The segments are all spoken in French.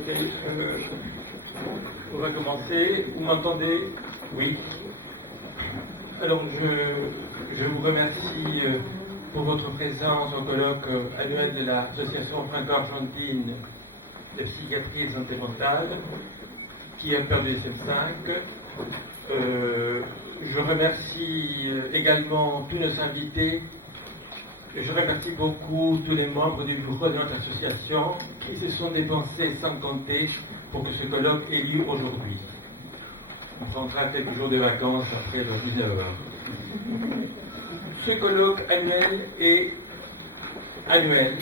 Ok, on va commencer. Vous m'entendez? Oui. Alors, je vous remercie pour votre présence au colloque annuel de l'association franco-argentine de psychiatrie et de santé mentale, qui a peur du DSM5. Je remercie également tous nos invités. Je remercie beaucoup tous les membres du bureau de notre association qui se sont dépensés sans compter pour que ce colloque ait lieu aujourd'hui. On prendra quelques jours de vacances après le 19h. Ce colloque annuel est annuel,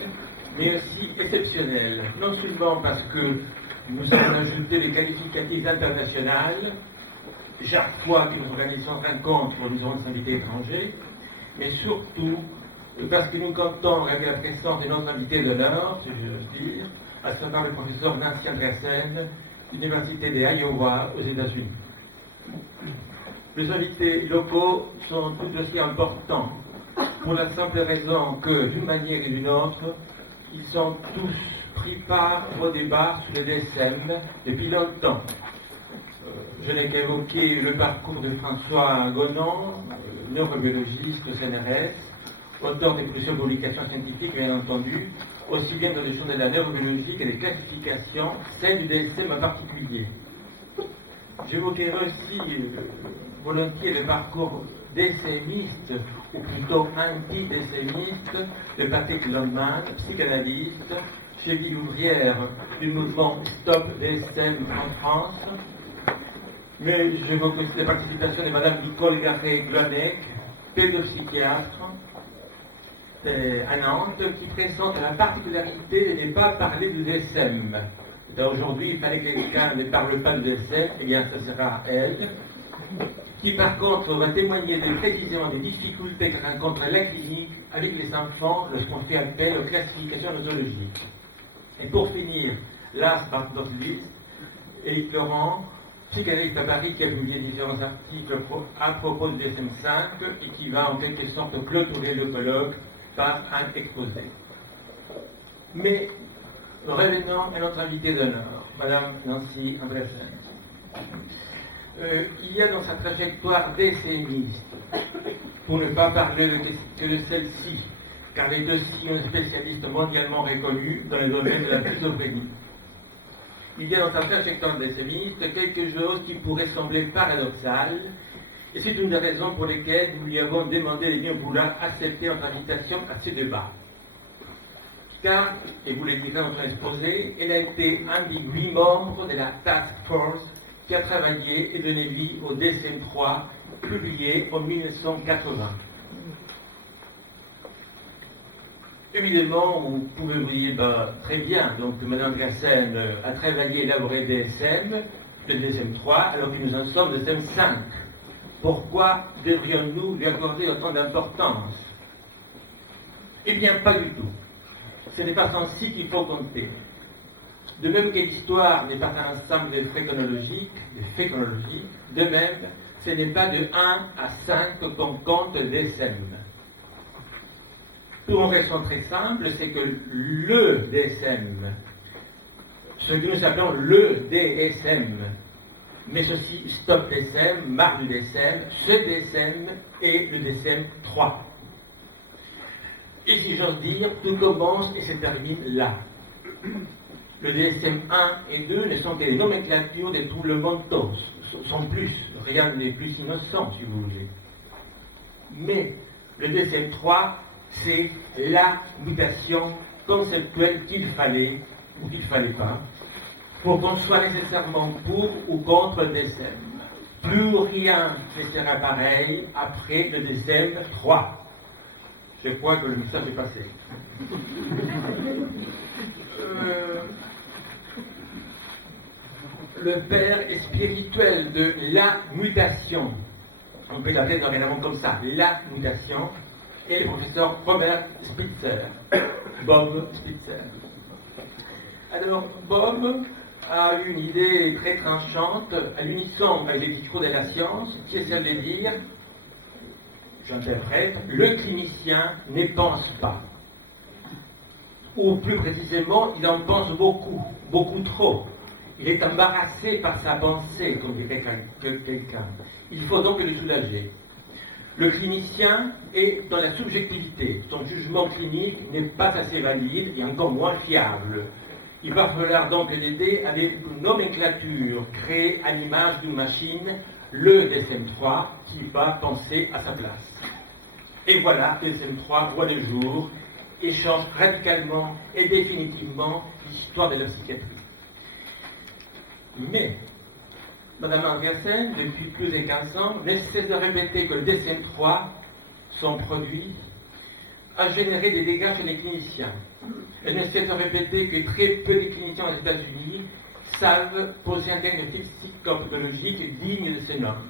mais aussi exceptionnel. Non seulement parce que nous avons ajouté des qualificatifs internationaux, chaque fois qu'une organisation rencontre, nous avons des invités étrangers, mais surtout parce que nous comptons avec la présence de nos invités d'honneur, si je veux dire, à savoir le professeur Andreasen, l'Université de Iowa aux États-Unis. Les invités locaux sont tout aussi importants pour la simple raison que, d'une manière et d'une autre, ils sont tous pris part au débat sur le DSM depuis longtemps. Je n'ai qu'évoqué le parcours de François Gonon, neurobiologiste au CNRS, auteur de plusieurs publications scientifiques, bien entendu, aussi bien dans les champs de la neurobiologie que des classifications, celle du DSM en particulier. J'évoquerai aussi volontiers le parcours DSMiste, ou plutôt anti-DSMiste, de Patrick Landman, psychanalyste, cheville ouvrière du mouvement Stop DSM en France. Mais j'évoque aussi la participation de Mme Nicole Garret-Gloanec, pédopsychiatre à Nantes, qui présente la particularité de ne pas parler du DSM. Aujourd'hui, il fallait que quelqu'un ne parle pas du DSM, eh bien, ce sera elle, qui par contre va témoigner précisément des difficultés que rencontre la clinique avec les enfants lorsqu'on fait appel aux classifications nosologiques. Et pour finir, last but not least, Éric Laurent, psychanalyste à Paris qui a publié différents articles à propos du DSM5 et qui va en quelque sorte clôturer le colloque par un exposé. Mais revenons à notre invitée d'honneur, Madame Nancy Andreasen. Il y a dans sa trajectoire DSMiste, pour ne pas parler que de celle-ci, car les deux sont spécialistes mondialement reconnus dans le domaine de la schizophrénie. Il y a dans sa trajectoire DSMiste quelque chose qui pourrait sembler paradoxal, et c'est une des raisons pour lesquelles nous lui avons demandé de bien vouloir accepter notre invitation à ce débat. Car, et vous le direz dans son exposé, elle a été un des 8 membres de la Task Force qui a travaillé et donné vie au DSM3, publié en 1980. Évidemment, vous pouvez vous dire, très bien, donc Mme Andreasen a travaillé et élaboré DSM, le DSM3, alors que nous en sommes au DSM5. Pourquoi devrions-nous lui accorder autant d'importance? Eh bien, pas du tout. Ce n'est pas ainsi qu'il faut compter. De même que l'histoire n'est pas un ensemble de faits chronologiques, de même, ce n'est pas de 1 à 5 qu'on compte DSM. Pour une raison très simple, c'est que le DSM, ce que nous appelons le DSM, mais ceci Stop DSM, marque du DSM, ce DSM et le DSM 3. Et si j'ose dire, tout commence et se termine là. Le DSM 1 et 2 ne sont que les nomenclatures de tout le monde sont plus, rien n'est plus innocent si vous voulez. Mais le DSM 3, c'est la mutation conceptuelle qu'il fallait, ou qu'il ne fallait pas, pour qu'on soit nécessairement pour ou contre le DSM. Plus rien ne sera pareil après le DSM 3. Je crois que le message est passé. Le père est spirituel de la mutation. On peut l'appeler dorénavant comme ça, la mutation. Et le professeur Robert Spitzer, Bob Spitzer. Alors, Bob a une idée très tranchante, à l'unisson avec les discours de la science, qui est celle de dire, j'interprète, le clinicien ne pense pas. ou plus précisément, il en pense beaucoup, beaucoup trop. Il est embarrassé par sa pensée, comme dirait quelqu'un. Il faut donc le soulager. Le clinicien est dans la subjectivité. Son jugement clinique n'est pas assez valide et encore moins fiable. Il va falloir donc l'aider avec une nomenclature créée à l'image d'une machine, le DSM3, qui va penser à sa place. Et voilà que le DSM3 voit le jour et change radicalement et définitivement l'histoire de la psychiatrie. Mais, Mme Andreasen, depuis plus de 15 ans, ne cesse de répéter que le DSM3, son produit, a généré des dégâts chez les cliniciens. Elle ne cesse de répéter que très peu de cliniciens aux États-Unis savent poser un diagnostic psychopathologique digne de ces normes.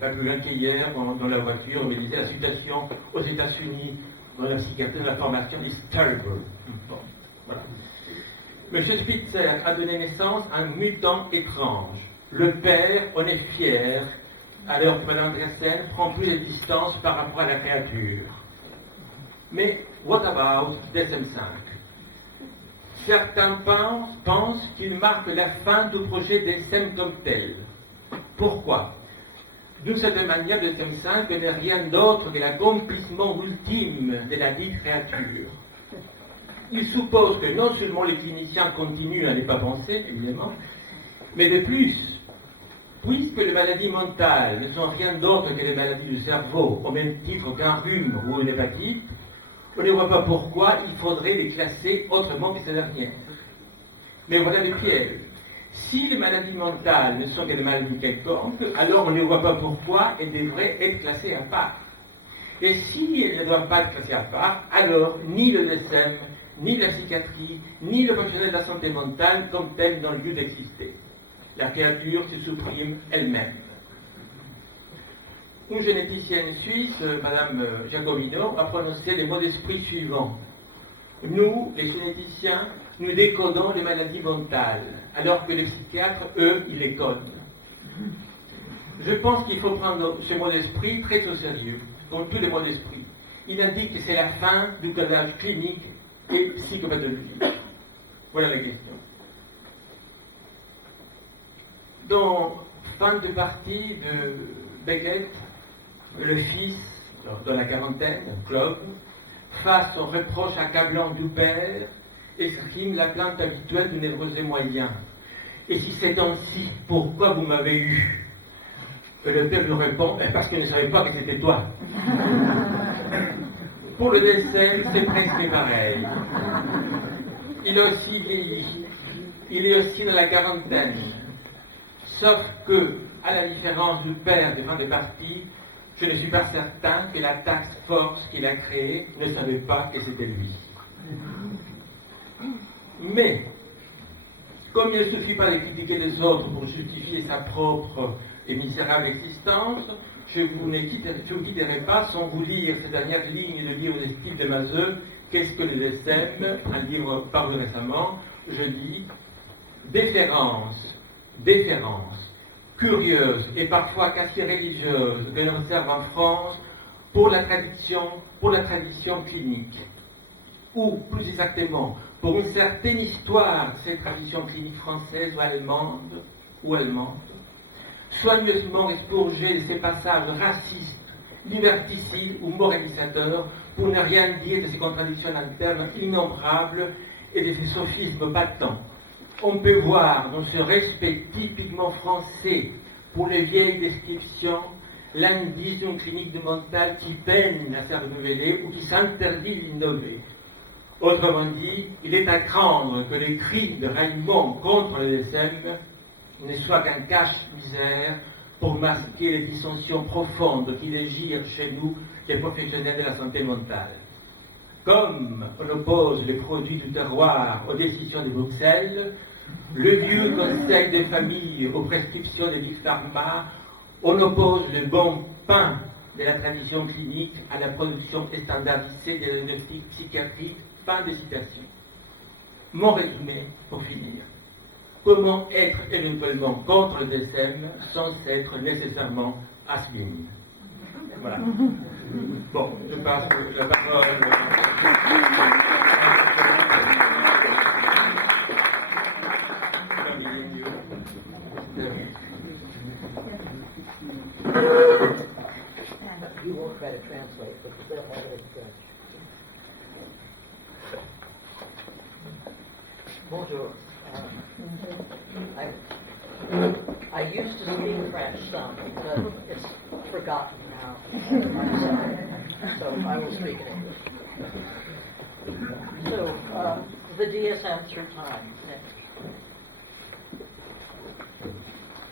Pas plus loin qu'hier, dans la voiture, on me disait la situation aux États-Unis dans la psychiatrie, de la formation is terrible. Bon, voilà. M. Spitzer a donné naissance à un mutant étrange. Le père en est fier, alors que Mme Andreasen prend plus de distance par rapport à la créature. Mais what about DSM5? Certains pensent qu'il marque la fin du projet DSM comme tel. Pourquoi? D'une certaine manière, le DSM5 n'est rien d'autre que l'accomplissement ultime de la dite créature. Il suppose que non seulement les cliniciens continuent à ne pas penser, évidemment, mais de plus, puisque les maladies mentales ne sont rien d'autre que les maladies du cerveau, au même titre qu'un rhume ou une hépatite, on ne voit pas pourquoi il faudrait les classer autrement que ces dernières. Mais voilà le piège. Si les maladies mentales ne sont que des maladies quelconques, alors on ne voit pas pourquoi elles devraient être classées à part. Et si elles ne doivent pas être classées à part, alors ni le DSM, ni la psychiatrie, ni le professionnel de la santé mentale comme tel n'ont lieu d'exister. La créature se supprime elle-même. Une généticienne suisse, Mme Giacomino, a prononcé les mots d'esprit suivants. Nous, les généticiens, nous décodons les maladies mentales, alors que les psychiatres, eux, ils les codent. Je pense qu'il faut prendre ce mot d'esprit très au sérieux, comme tous les mots d'esprit. Il indique que c'est la fin du codage clinique et psychopathologique. Voilà la question. Dans fin de partie de Beckett, le fils, dans la quarantaine, Colloque, face au reproche accablant du père, exprime la plainte habituelle du névrosé moyen. Et si c'est ainsi, pourquoi vous m'avez eu? Et le père lui répond, parce que je ne savais pas que c'était toi. Pour le DSM, c'est presque pareil. Il a aussi vieilli. Il est aussi dans la quarantaine. Sauf que, à la différence du père de fin de partie, je ne suis pas certain que la task force qu'il a créée ne savait pas que c'était lui. Mais, comme il ne suffit pas de critiquer les autres pour justifier sa propre et misérable existence, je ne vous quitterai pas sans vous lire ces dernières lignes du livre de style de Mazeux, Qu'est-ce que le DSM, un livre paru récemment. Je lis déférence, curieuse et parfois quasi religieuse que l'on observe en France pour la tradition clinique, ou plus exactement pour une certaine histoire de cette tradition clinique française ou allemande, soigneusement expurgée de ces passages racistes, liberticides ou moralisateurs, pour ne rien dire de ces contradictions internes innombrables et de ces sophismes battants. On peut voir dans ce respect typiquement français pour les vieilles descriptions l'indice d'une clinique du mental qui peine à se renouveler ou qui s'interdit d'innover. Autrement dit, il est à craindre que les cris de Raymond contre le DSM ne soient qu'un cache-misère pour masquer les dissensions profondes qui légirent chez nous les professionnels de la santé mentale. Comme on oppose les produits du terroir aux décisions de Bruxelles, le vieux conseil des familles aux prescriptions des big pharma, on oppose le bon pain de la tradition clinique à la production standardisée des diagnostics psychiatriques. Fin de citation. Mon résumé pour finir. Comment être éventuellement contre le DSM sans être nécessairement has-been? Voilà. Bon, je passe la parole. You won't try to translate, but they'll have it in French. Bonjour. I used to speak French some, but it's forgotten now. So I will speak in English. So the DSM through time.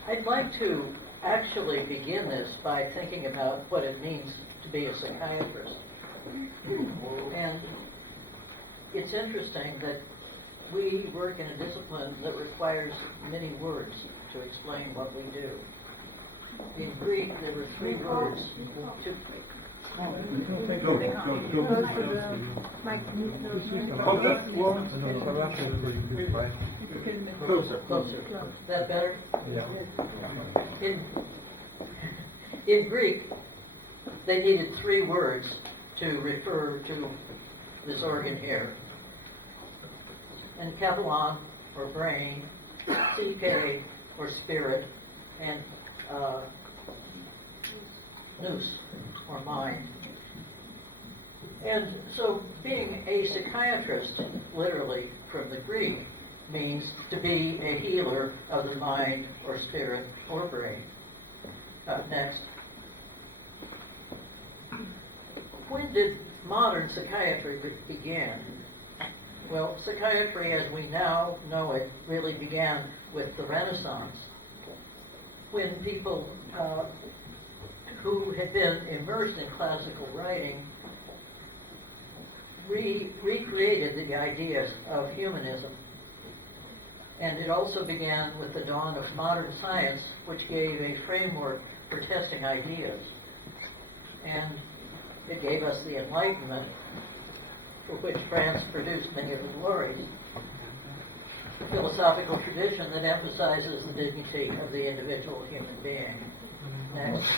I'd like to actually begin this by thinking about what it means to be a psychiatrist. And it's interesting that we work in a discipline that requires many words to explain what we do. In Greek, there were 3 words to... Closer. Is that better? Yeah. In Greek, they needed 3 words to refer to this organ here. Encephalon, or brain, psyche, or spirit, and nous, or mind. And so being a psychiatrist, literally from the Greek, means to be a healer of the mind, or spirit, or brain. Next. When did modern psychiatry begin? Well, psychiatry as we now know it really began with the Renaissance, when people who had been immersed in classical writing recreated the ideas of humanism. And it also began with the dawn of modern science, which gave a framework for testing ideas. And it gave us the Enlightenment, for which France produced many of the glories. A philosophical tradition that emphasizes the dignity of the individual human being. Next.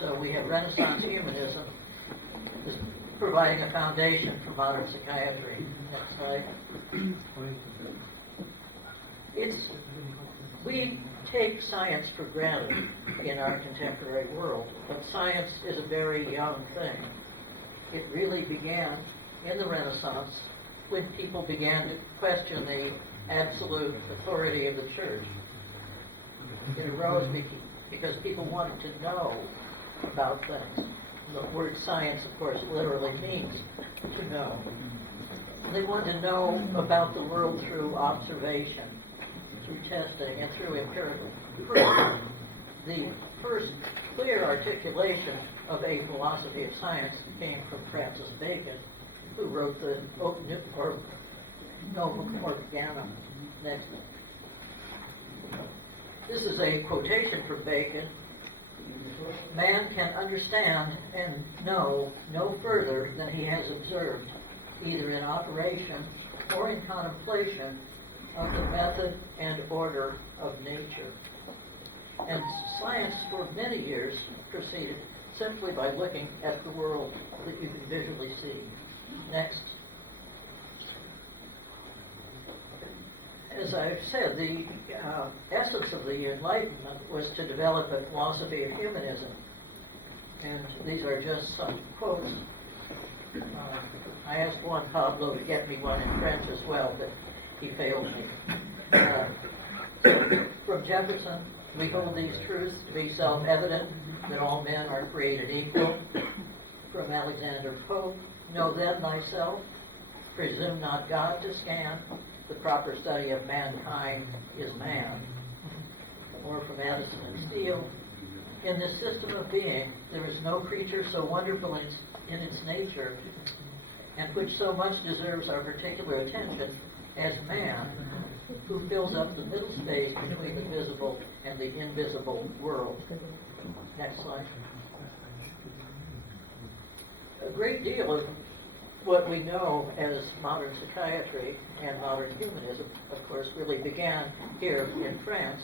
So we have Renaissance humanism providing a foundation for modern psychiatry. Next slide. We take science for granted in our contemporary world, but science is a very young thing. It really began in the Renaissance when people began to question the absolute authority of the church. It arose because people wanted to know about things. The word science, of course, literally means to know. They wanted to know about the world through observation, through testing, and through empirical proof. The first clear articulation of a philosophy of science came from Francis Bacon, who wrote the Novum Organum. Next. This is a quotation from Bacon. Man can understand and know no further than he has observed, either in operation or in contemplation of the method and order of nature. And science for many years proceeded simply by looking at the world that you can visually see. Next. As I've said, the essence of the Enlightenment was to develop a philosophy of humanism. And these are just some quotes. I asked Juan Pablo to get me one in French as well, but he failed me. From Jefferson, we hold these truths to be self-evident, that all men are created equal. From Alexander Pope, know then thyself, presume not God to scan, the proper study of mankind is man. Or from Addison and Steele, in this system of being, there is no creature so wonderful in its nature, and which so much deserves our particular attention as man, who fills up the middle space between the visible and the invisible world. Next slide. A great deal of what we know as modern psychiatry and modern humanism, of course, really began here in France,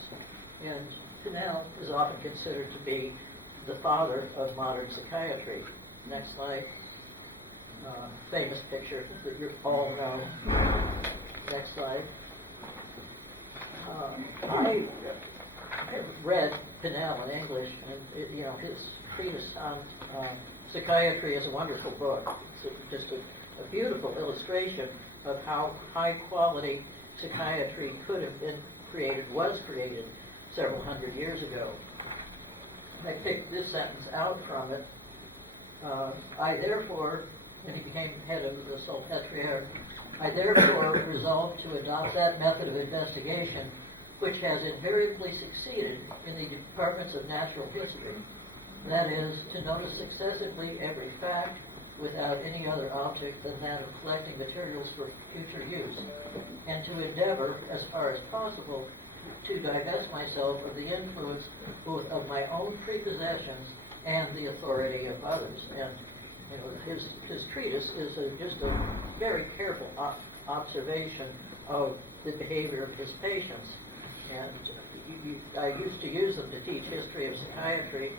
and Pinel is often considered to be the father of modern psychiatry. Next slide. Famous picture that you all know. Next slide. I have read Pinnell in English, and his treatise on psychiatry is a wonderful book. It's just a beautiful illustration of how high quality psychiatry could have been created, was created several hundred years ago. I picked this sentence out from it. I therefore, when he became head of the Psychiatrie, I therefore resolved to adopt that method of investigation which has invariably succeeded in the departments of natural history. That is, to notice successively every fact without any other object than that of collecting materials for future use, and to endeavor, as far as possible, to divest myself of the influence both of my own prepossessions and the authority of others. And his treatise is just a very careful observation of the behavior of his patients. And I used to use them to teach history of psychiatry,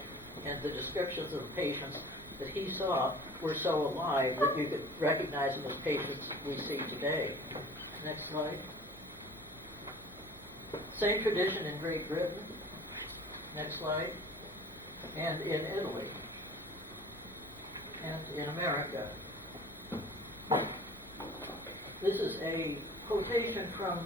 and the descriptions of the patients that he saw were so alive that you could recognize them as patients we see today. Next slide. Same tradition in Great Britain. Next slide. And in Italy. And in America. This is a quotation from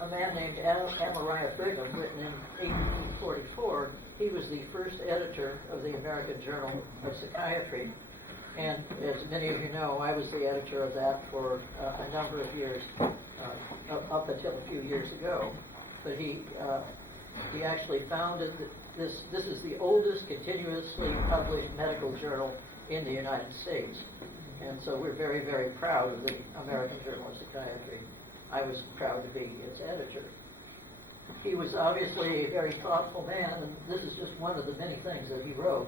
a man named Amariah Brigham, written in 1844. He was the first editor of the American Journal of Psychiatry. And as many of you know, I was the editor of that for a number of years, up until a few years ago. But he actually founded this is the oldest continuously published medical journal in the United States. And so we're very, very proud of the American Journal of Psychiatry. I was proud to be its editor. He was obviously a very thoughtful man, and this is just one of the many things that he wrote.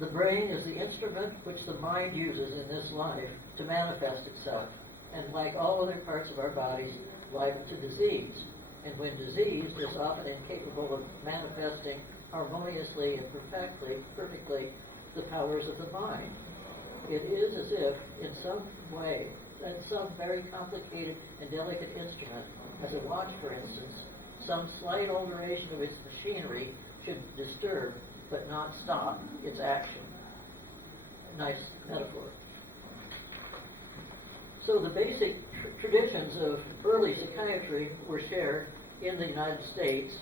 The brain is the instrument which the mind uses in this life to manifest itself, and like all other parts of our bodies, liable to disease. And when diseased, is often incapable of manifesting harmoniously and perfectly the powers of the mind. It is as if, in some way, in some very complicated and delicate instrument, as a watch, for instance, some slight alteration of its machinery should disturb but not stop its action. Nice metaphor. So the basic traditions of early psychiatry were shared in the United States,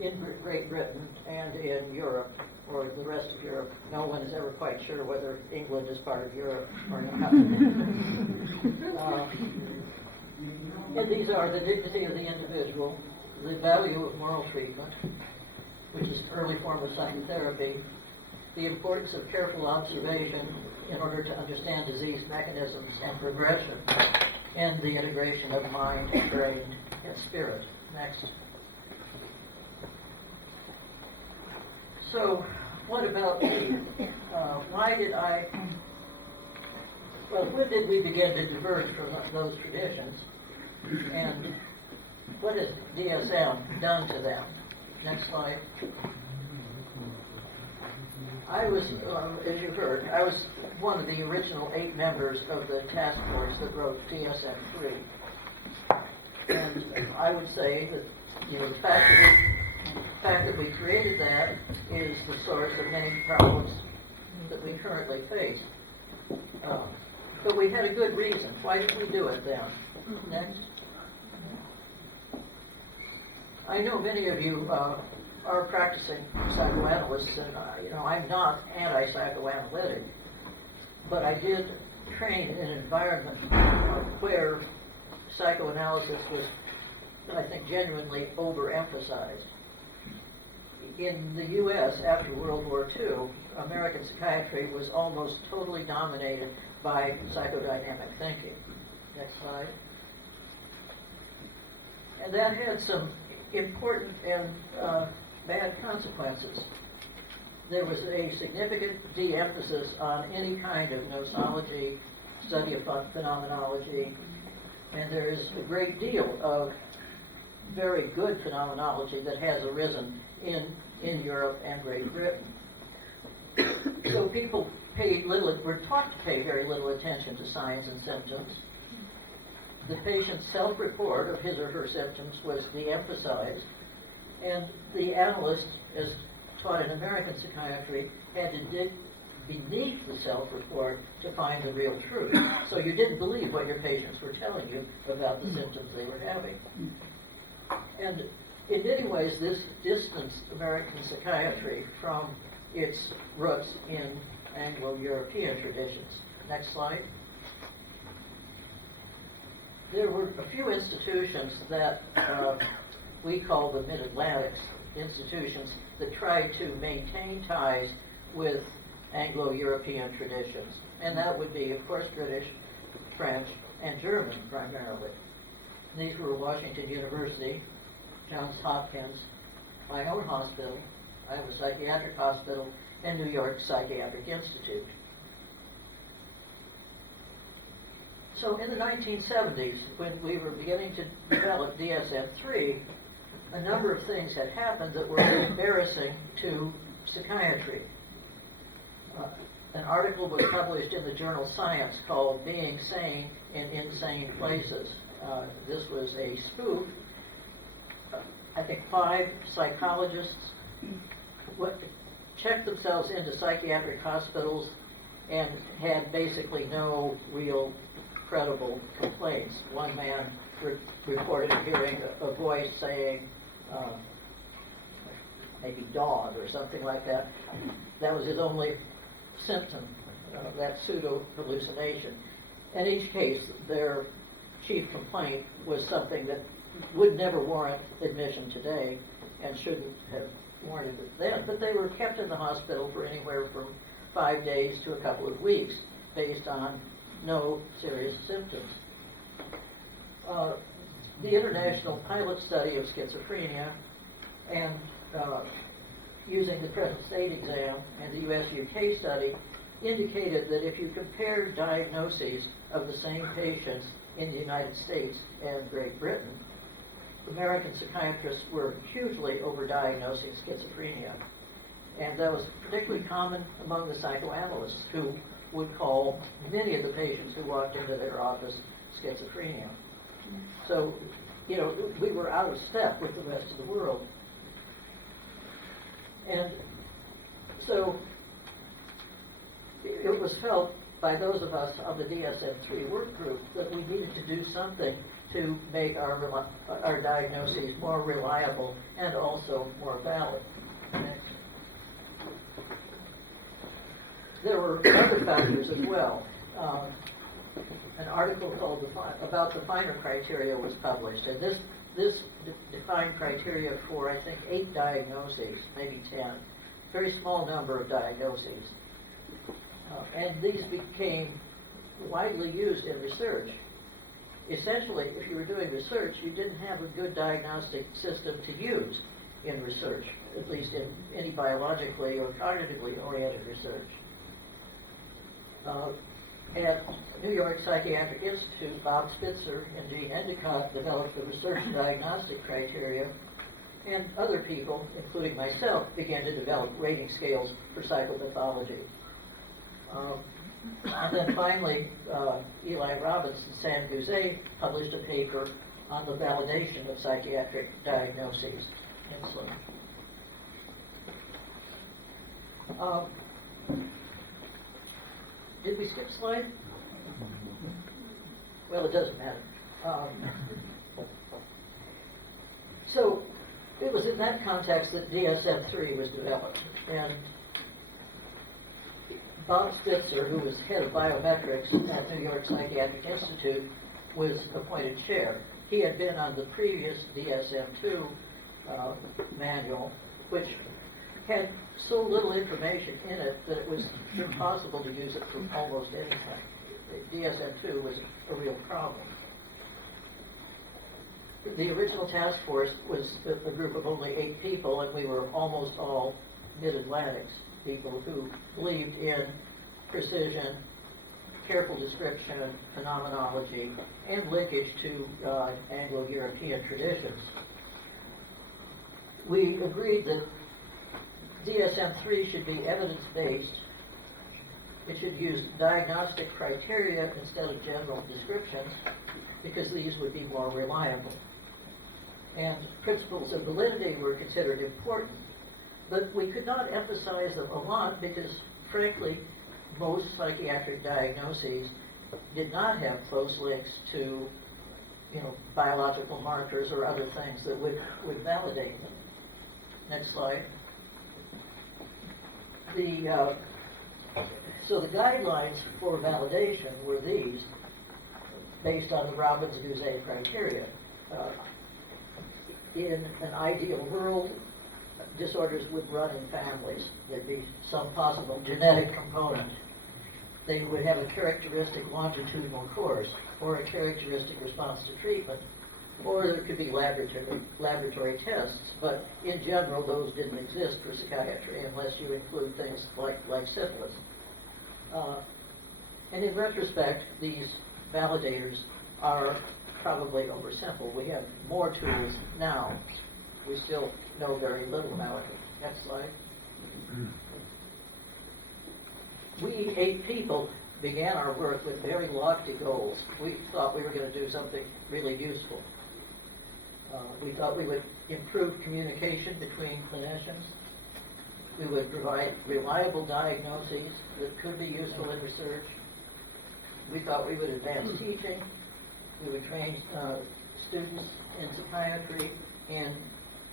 in Great Britain, and in Europe, or the rest of Europe. No one is ever quite sure whether England is part of Europe or not. And these are the dignity of the individual, the value of moral treatment, which is an early form of psychotherapy, the importance of careful observation in order to understand disease mechanisms and progression, and the integration of mind, brain, and spirit. Next. So, what about me? When did we begin to diverge from those traditions? And what has DSM done to them? Next slide. I was, as you heard, I was one of the original 8 members of the task force that wrote DSM V. And I would say that, the fact that we created that is the source of many problems that we currently face. But we had a good reason. Why did we do it then? Next. I know many of you are practicing psychoanalysts, and I'm not anti-psychoanalytic, but I did train in an environment where psychoanalysis was, I think, genuinely overemphasized. In the U.S., after World War II, American psychiatry was almost totally dominated by psychodynamic thinking. Next slide. And that had some important and bad consequences. There was a significant de-emphasis on any kind of nosology, study of phenomenology, and there is a great deal of very good phenomenology that has arisen in Europe and Great Britain. So people were taught to pay very little attention to signs and symptoms. The patient's self-report of his or her symptoms was de-emphasized, and the analyst, as taught in American psychiatry, had to dig beneath the self-report to find the real truth. So you didn't believe what your patients were telling you about the symptoms they were having. And in many ways, this distanced American psychiatry from its roots in Anglo-European traditions. Next slide. There were a few institutions that we call the Mid-Atlantic institutions that tried to maintain ties with Anglo-European traditions. And that would be, of course, British, French, and German primarily. These were Washington University, Johns Hopkins, my own hospital, Iowa Psychiatric Hospital, and New York Psychiatric Institute. So in the 1970s, when we were beginning to develop DSM-3, a number of things had happened that were embarrassing to psychiatry. An article was published in the journal Science called Being Sane in Insane Places. This was a spoof. I think 5 psychologists checked themselves into psychiatric hospitals and had basically no real credible complaints. One man reported hearing a voice saying, maybe dog or something like that. That was his only symptom, that pseudo-hallucination. In each case, their chief complaint was something that would never warrant admission today and shouldn't have warranted it then. But they were kept in the hospital for anywhere from 5 days to a couple of weeks based on no serious symptoms. The international pilot study of schizophrenia and using the present state exam and the US-UK study indicated that if you compare diagnoses of the same patients in the United States and Great Britain, American psychiatrists were hugely overdiagnosing schizophrenia. And that was particularly common among the psychoanalysts who would call many of the patients who walked into their office schizophrenia. So, we were out of step with the rest of the world. And so it was felt by those of us on the DSM-3 work group that we needed to do something to make our diagnoses more reliable and also more valid. Next. There were other factors as well. An article called about the finer criteria was published, and this defined criteria for, I think, 8 diagnoses, maybe 10. Very small number of diagnoses. And these became widely used in research. Essentially, if you were doing research, you didn't have a good diagnostic system to use in research, at least in any biologically or cognitively oriented research. At New York Psychiatric Institute, Bob Spitzer and Jean Endicott developed the research diagnostic criteria, and other people, including myself, began to develop rating scales for psychopathology. And then finally, Eli Robbins and Sam Guzet published a paper on the validation of psychiatric diagnoses. Did we skip a slide? Well, it doesn't matter. So it was in that context that DSM-3 was developed. And Bob Spitzer, who was head of biometrics at New York Psychiatric Institute, was appointed chair. He had been on the previous DSM-2 manual, which had so little information in it that it was impossible to use it for almost anything. DSM-2 was a real problem. The original task force was a group of only 8 people, and we were almost all Mid-Atlantics, people who believed in precision, careful description, phenomenology, and linkage to Anglo-European traditions. We agreed that DSM-3 should be evidence-based. It should use diagnostic criteria instead of general descriptions, because these would be more reliable. And principles of validity were considered important, but we could not emphasize them a lot because, frankly, most psychiatric diagnoses did not have close links to, biological markers or other things that would validate them. Next slide. So the guidelines for validation were these, based on the Robbins-Dusay criteria. In an ideal world, disorders would run in families. There'd be some possible genetic component. They would have a characteristic longitudinal course, or a characteristic response to treatment, or there could be laboratory tests. But in general, those didn't exist for psychiatry unless you include things like syphilis. And in retrospect, these validators are probably oversimple. We have more tools now. We still know very little about it. Next slide. We 8 people began our work with very lofty goals. We thought we were going to do something really useful. We thought we would improve communication between clinicians. We would provide reliable diagnoses that could be useful in research. We thought we would advance teaching. We would train students in psychiatry in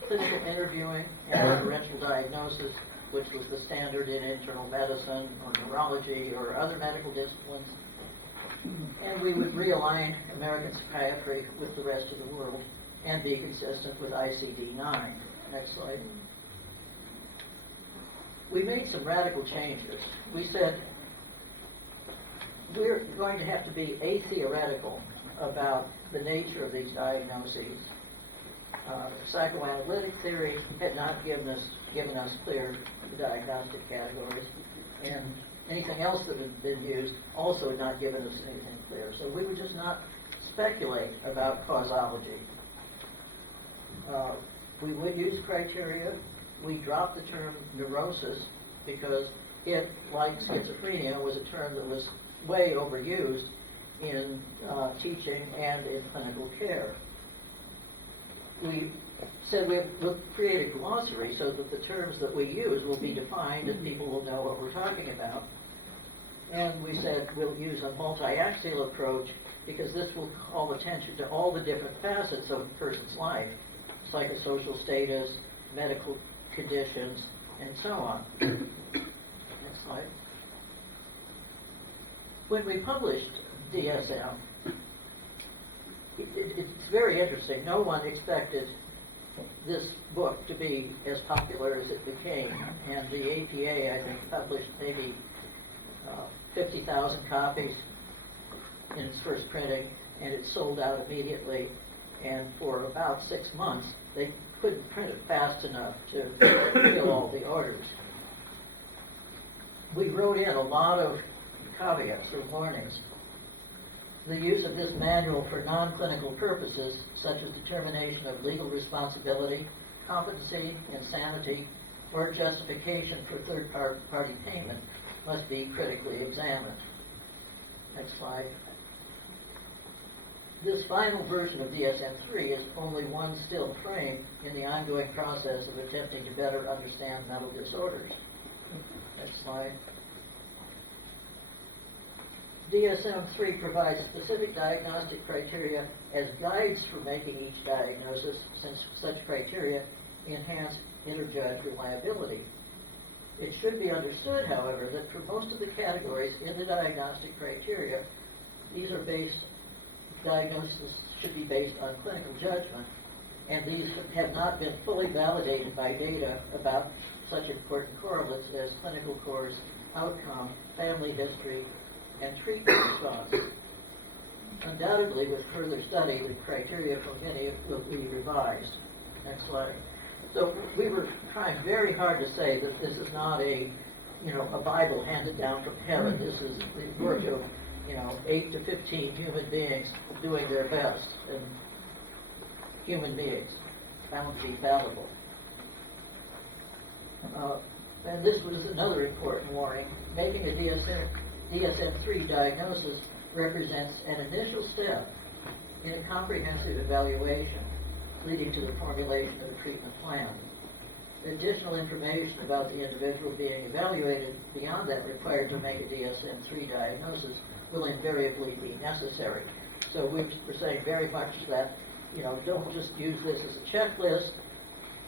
clinical interviewing and differential diagnosis, which was the standard in internal medicine or neurology or other medical disciplines. And we would realign American psychiatry with the rest of the world and be consistent with ICD-9. Next slide. We made some radical changes. We said we're going to have to be atheoretical about the nature of these diagnoses. Psychoanalytic theory had not given us clear diagnostic categories, and anything else that had been used also had not given us anything clear. So we would just not speculate about causology. We would use criteria. We dropped the term neurosis because it, like schizophrenia, was a term that was way overused in teaching and in clinical care. We said we'll create a glossary so that the terms that we use will be defined and people will know what we're talking about. And we said we'll use a multi-axial approach because this will call attention to all the different facets of a person's life, psychosocial status, medical conditions, and so on. Next slide. When we published DSM, it's very interesting. No one expected this book to be as popular as it became. And the APA, I think, published maybe 50,000 copies in its first printing, and it sold out immediately. And for about 6 months, they couldn't print it fast enough to fill all the orders. We wrote in a lot of caveats or warnings. The use of this manual for non-clinical purposes, such as determination of legal responsibility, competency, insanity, or justification for third-party payment, must be critically examined. Next slide. This final version of DSM-3 is only one still frame in the ongoing process of attempting to better understand mental disorders. Next slide. DSM-3 provides specific diagnostic criteria as guides for making each diagnosis, since such criteria enhance interjudge reliability. It should be understood, however, that for most of the categories in the diagnostic criteria, diagnosis should be based on clinical judgment, and these have not been fully validated by data about such important correlates as clinical course, outcome, family history, and treatment response. Undoubtedly, with further study, the criteria for many will be revised. Next slide. So we were trying very hard to say that this is not a Bible handed down from heaven. This is the work of 8 to 15 human beings doing their best, and human beings found to be fallible. And this was another important warning. Making a DSM-3 diagnosis represents an initial step in a comprehensive evaluation leading to the formulation of a treatment plan. Additional information about the individual being evaluated beyond that required to make a DSM-3 diagnosis will invariably be necessary. So we're saying very much that, don't just use this as a checklist.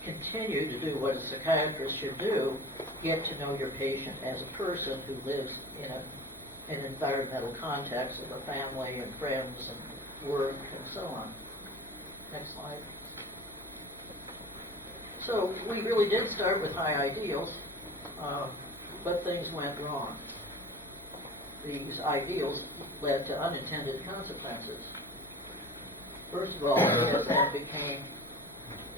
Continue to do what a psychiatrist should do. Get to know your patient as a person who lives in an environmental context of a family and friends and work and so on. Next slide. So we really did start with high ideals, but things went wrong. These ideals led to unintended consequences. First of all, DSM became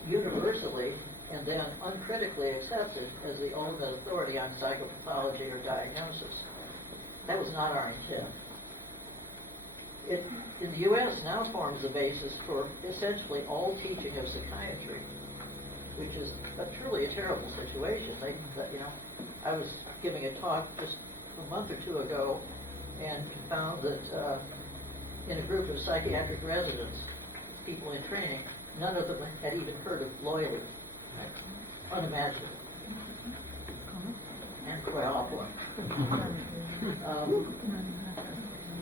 universally and then uncritically accepted as the ultimate authority on psychopathology or diagnosis. That was not our intent. It, in the U.S., now forms the basis for essentially all teaching of psychiatry, which is truly a terrible situation. I was giving a talk just a month or two ago and found that in a group of psychiatric residents, people in training, none of them had even heard of loyalty. Unimaginable. And quite awful.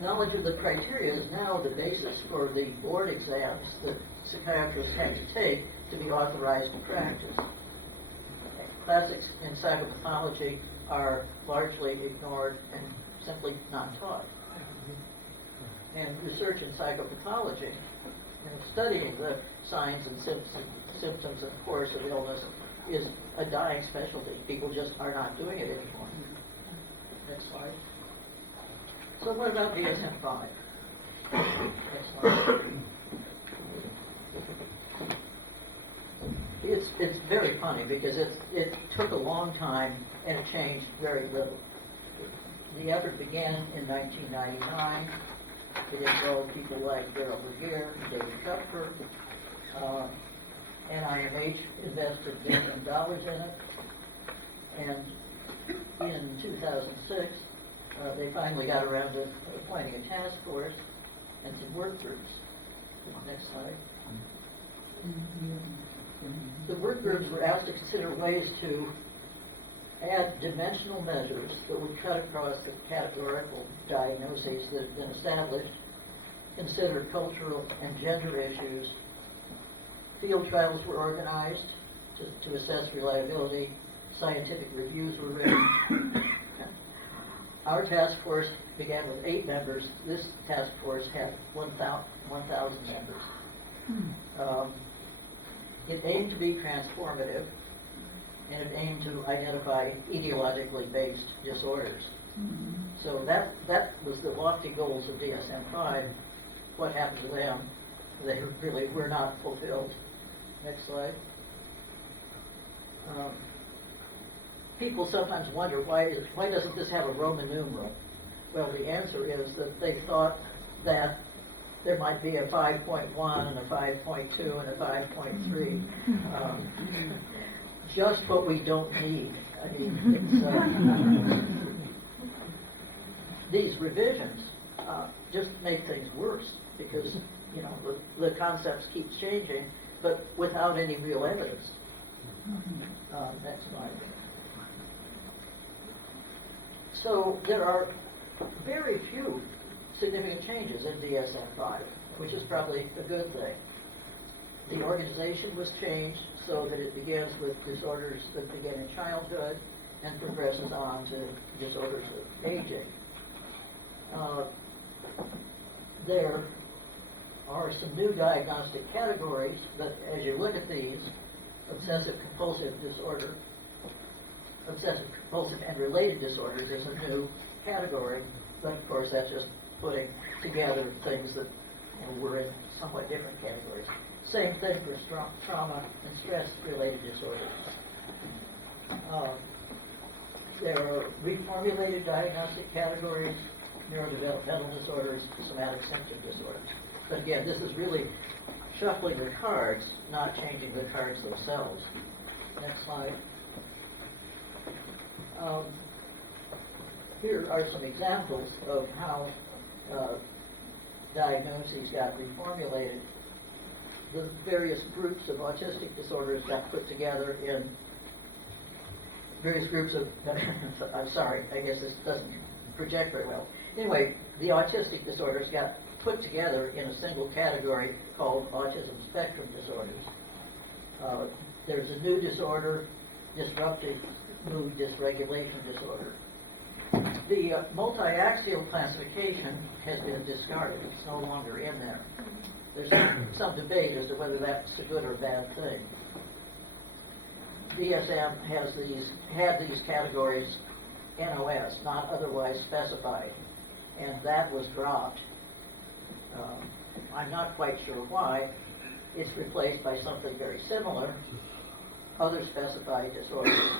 Knowledge of the criteria is now the basis for the board exams that psychiatrists have to take to be authorized to practice. Classics in psychopathology are largely ignored and simply not taught. And research in psychopathology, studying the signs and symptoms and course of illness is a dying specialty. People just are not doing it anymore. Next slide. So what about DSM-5? Next slide. It's very funny because it took a long time and it changed very little. The effort began in 1999. It involved people like Daryl Bergier, David Kupfer. NIMH invested millions of dollars in it. And in 2006, they finally got around to appointing a task force and some work groups. Next slide. The work groups were asked to consider ways to add dimensional measures that would cut across the categorical diagnoses that have been established, consider cultural and gender issues. Field trials were organized to assess reliability. Scientific reviews were written. Our task force began with 8 members. This task force had 1,000 members. It aimed to be transformative, and it aimed to identify ideologically based disorders. So that was the lofty goals of DSM-5. What happened to them? They really were not fulfilled. Next slide. People sometimes wonder why doesn't this have a Roman numeral? Well, the answer is that they thought that there might be a 5.1 and a 5.2 and a 5.3. Just what we don't need. I mean, these revisions just make things worse because the concepts keep changing, but without any real evidence. Next slide. So there are very few significant changes in DSM-5, which is probably a good thing. The organization was changed so that it begins with disorders that begin in childhood and progresses on to disorders of aging. There are some new diagnostic categories, but as you look at these, obsessive-compulsive disorder, obsessive-compulsive and related disorders is a new category, but of course that's just putting together things that were in somewhat different categories. Same thing for trauma and stress-related disorders. There are reformulated diagnostic categories, neurodevelopmental disorders, somatic symptom disorders. But again, this is really shuffling the cards, not changing the cards themselves. Next slide. Here are some examples of how diagnoses got reformulated. The various groups of autistic disorders got put together in various groups of, I'm sorry, I guess this doesn't project very well. Anyway, the autistic disorders got put together in a single category called autism spectrum disorders. There's a new disorder, disruptive mood dysregulation disorder. The multi-axial classification has been discarded. It's no longer in there. There's some debate as to whether that's a good or bad thing. DSM had these categories NOS, not otherwise specified, and that was dropped. I'm not quite sure why. It's replaced by something very similar, other specified disorders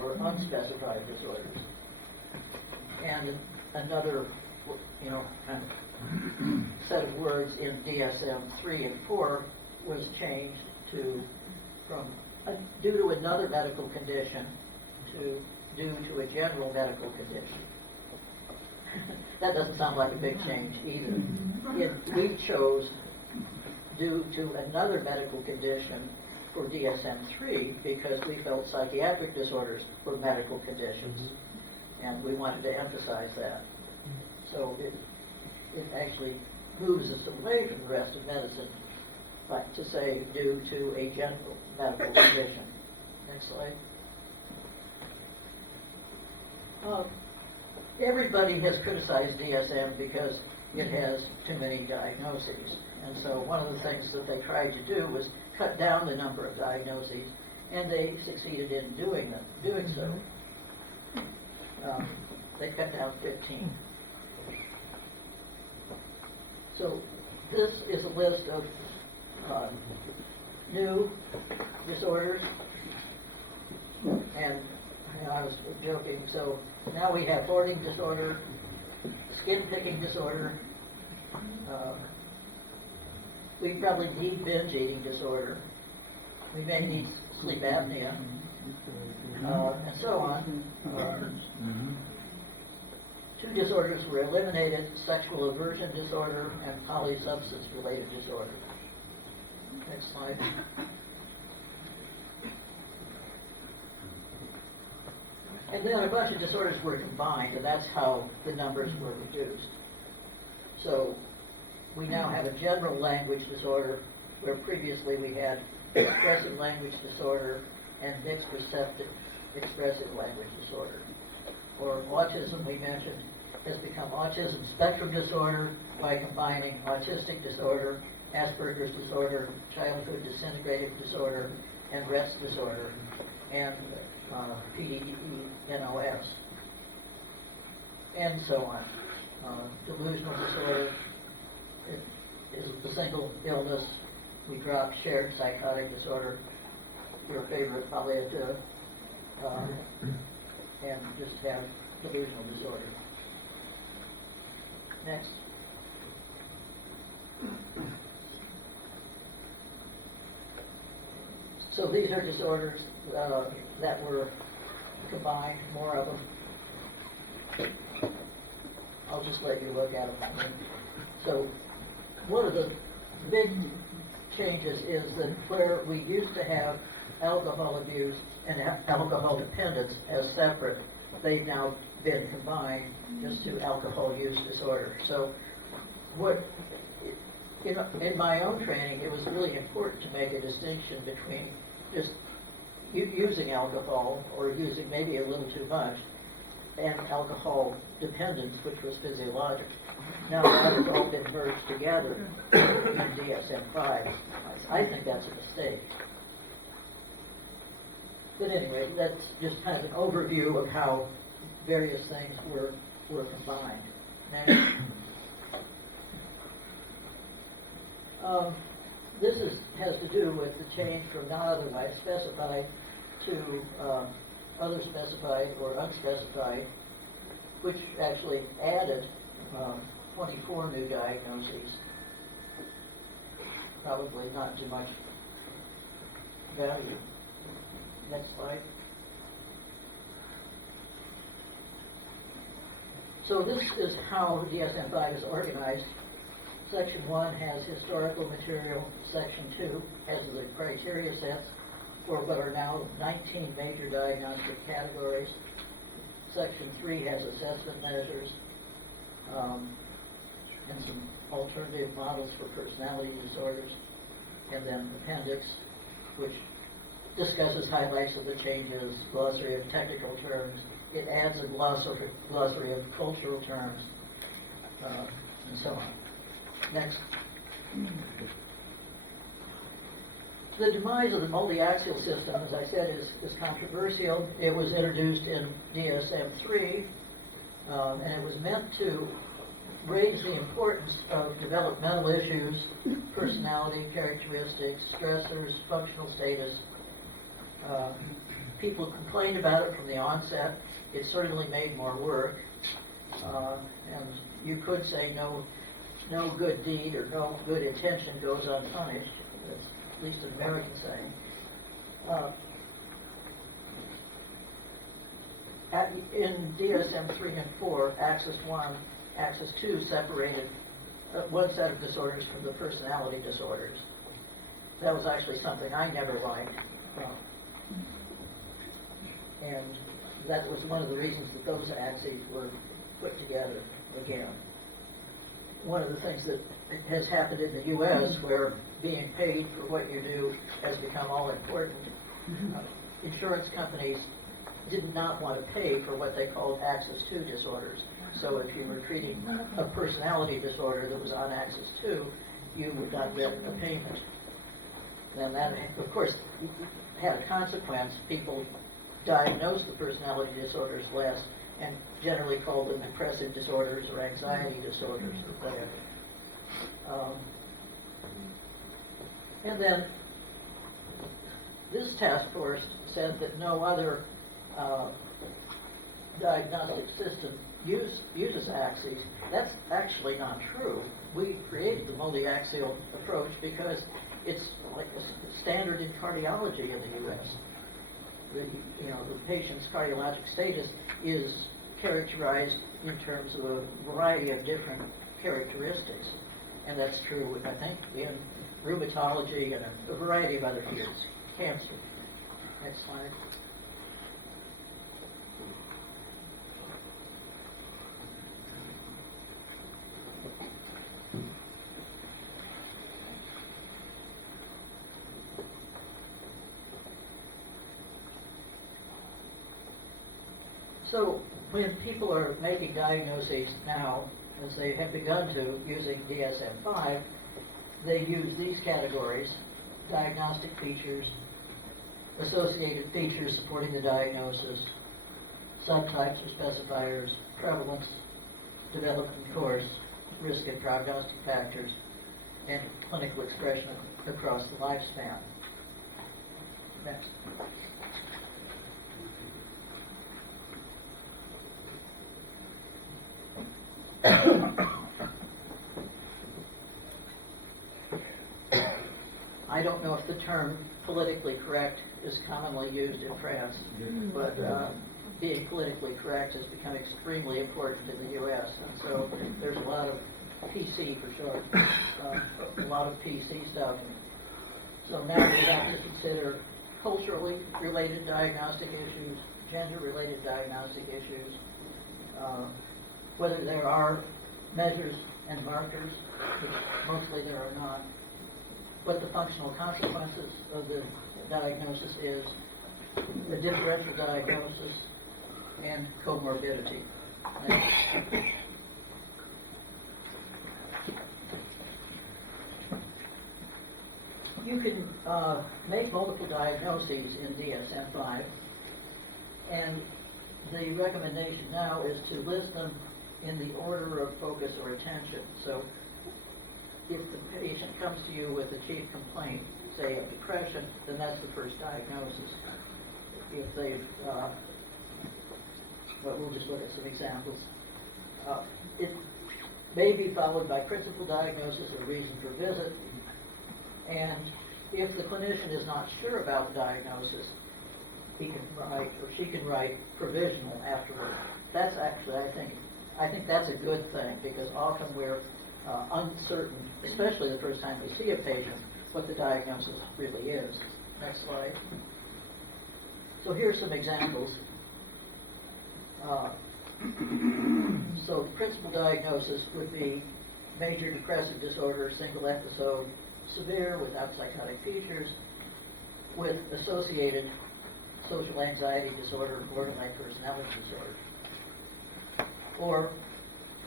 or unspecified disorders. And another, kind of set of words in DSM 3 and 4 was changed from due to another medical condition to due to a general medical condition. That doesn't sound like a big change either. We chose due to another medical condition for DSM 3 because we felt psychiatric disorders were medical conditions, and we wanted to emphasize that. So it actually moves us away from the rest of medicine, but to say due to a general medical condition. Next slide. Everybody has criticized DSM because it has too many diagnoses. And so one of the things that they tried to do was cut down the number of diagnoses, and they succeeded in doing so. They cut down 15. So this is a list of new disorders, and I was joking, so now we have hoarding disorder, skin picking disorder, we probably need binge eating disorder, we may need sleep apnea, and so on. Two disorders were eliminated, sexual aversion disorder and polysubstance related disorder. Next slide. And then a bunch of disorders were combined, and that's how the numbers were reduced. So we now have a general language disorder, where previously we had expressive language disorder and mixed receptive expressive language disorder. Or autism, we mentioned, has become autism spectrum disorder by combining autistic disorder, Asperger's disorder, childhood disintegrative disorder, and rest disorder, and PDE-NOS, and so on. Delusional disorder is a single illness. We dropped shared psychotic disorder, your favorite palliative, and just have delusional disorder. Next. So these are disorders that were combined, more of them. I'll just let you look at them. So one of the big changes is that where we used to have alcohol abuse and alcohol dependence as separate, they've now been combined just to alcohol use disorder. So in my own training, it was really important to make a distinction between just using alcohol or using maybe a little too much and alcohol dependence, which was physiologic. Now that has all been merged together in DSM-5. I think that's a mistake. But anyway, that's just kind of an overview of how various things were combined. Next. This has to do with the change from not otherwise specified to other specified or unspecified, which actually added 24 new diagnoses. Probably not too much value. Next slide. So this is how DSM-5 is organized. Section 1 has historical material. Section 2 has the criteria sets for what are now 19 major diagnostic categories. Section 3 has assessment measures and some alternative models for personality disorders. And then appendix, which discusses highlights of the changes, glossary of technical terms. It adds a glossary of cultural terms, and so on. Next. The demise of the multi-axial system, as I said, is controversial. It was introduced in DSM-3, and it was meant to raise the importance of developmental issues, personality characteristics, stressors, functional status. People complained about it from the onset. It certainly made more work, and you could say no good deed or no good intention goes unpunished. That's at least an American saying. In DSM 3 and 4, Axis 1, Axis 2 separated one set of disorders from the personality disorders. That was actually something I never liked. And that was one of the reasons that those axes were put together again. One of the things that has happened in the U.S., where being paid for what you do has become all important, insurance companies did not want to pay for what they called Axis 2 disorders. So if you were treating a personality disorder that was on Axis 2, you would not get a payment. And that, of course, had a consequence. People diagnosed the personality disorders less and generally called them depressive disorders or anxiety disorders or whatever. And then this task force said that no other diagnostic system uses axes. That's actually not true. We created the multi-axial approach because it's like a standard in cardiology in the U.S. The patient's cardiologic status is characterized in terms of a variety of different characteristics. And that's true, I think, in rheumatology and a variety of other fields. Cancer. Next slide. So when people are making diagnoses now, as they have begun to using DSM-5, they use these categories: diagnostic features, associated features supporting the diagnosis, subtypes or specifiers, prevalence, development course, risk and prognostic factors, and clinical expression across the lifespan. Next. I don't know if the term politically correct is commonly used in France, but being politically correct has become extremely important in the U.S. And so there's a lot of PC for short, a lot of PC stuff. So now we have to consider culturally related diagnostic issues, gender-related diagnostic issues, whether there are measures and markers, which mostly there are not, what the functional consequences of the diagnosis is, the differential diagnosis, and comorbidity. You can make multiple diagnoses in DSM-5, and the recommendation now is to list them in the order of focus or attention. So if the patient comes to you with a chief complaint, say of depression, then that's the first diagnosis. If they've, but we'll just look at some examples. may be followed by principal diagnosis or reason for visit. And if the clinician is not sure about the diagnosis, he can write or she can write provisional afterward. That's actually, I think that's a good thing, because often we're uncertain, especially the first time we see a patient, what the diagnosis really is. Next slide. So here's some examples. So the principal diagnosis would be major depressive disorder, single episode, severe without psychotic features, with associated social anxiety disorder, borderline personality disorder. Or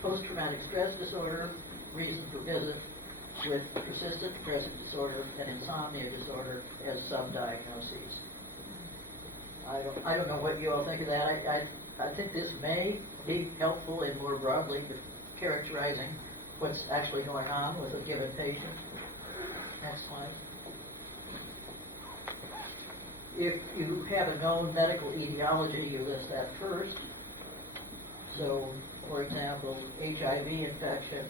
post-traumatic stress disorder, reason for visit, with persistent depressive disorder and insomnia disorder as sub-diagnoses. I don't know what you all think of that. I think this may be helpful in more broadly characterizing what's actually going on with a given patient. Next slide. If you have a known medical etiology, you list that first. So, for example, HIV infection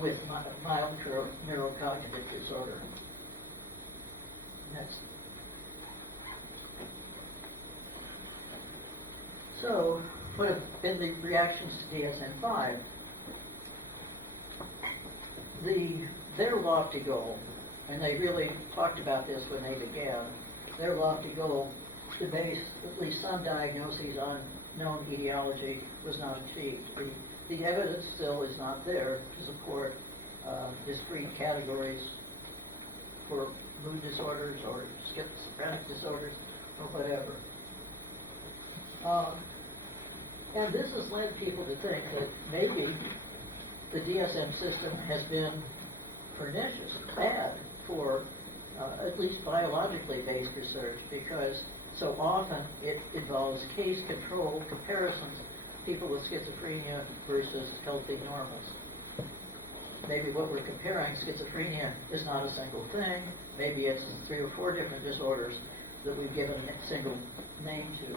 with mild neurocognitive disorder. Next. So, what have been the reactions to DSM-5? Their lofty goal, and they really talked about this when they began, their lofty goal to base at least some diagnoses on known etiology was not achieved. The evidence still is not there to support discrete categories for mood disorders or schizophrenic disorders or whatever. And this has led people to think that maybe the DSM system has been pernicious, bad for at least biologically based research, because so often it involves case control comparisons, people with schizophrenia versus healthy normals. Maybe what we're comparing, schizophrenia, is not a single thing. Maybe it's 3 or 4 different disorders that we've given a single name to.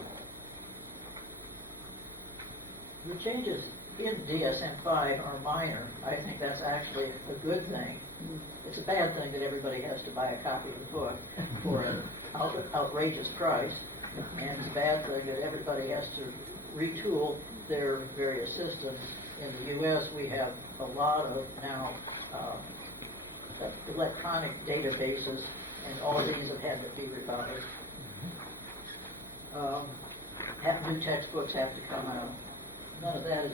The changes in DSM-5 are minor. I think that's actually a good thing. It's a bad thing that everybody has to buy a copy of the book for an outrageous price, and it's a bad thing that everybody has to retool their various systems. In the U.S., we have a lot of now electronic databases, and all of these have had to be revised. New textbooks have to come out. None of that is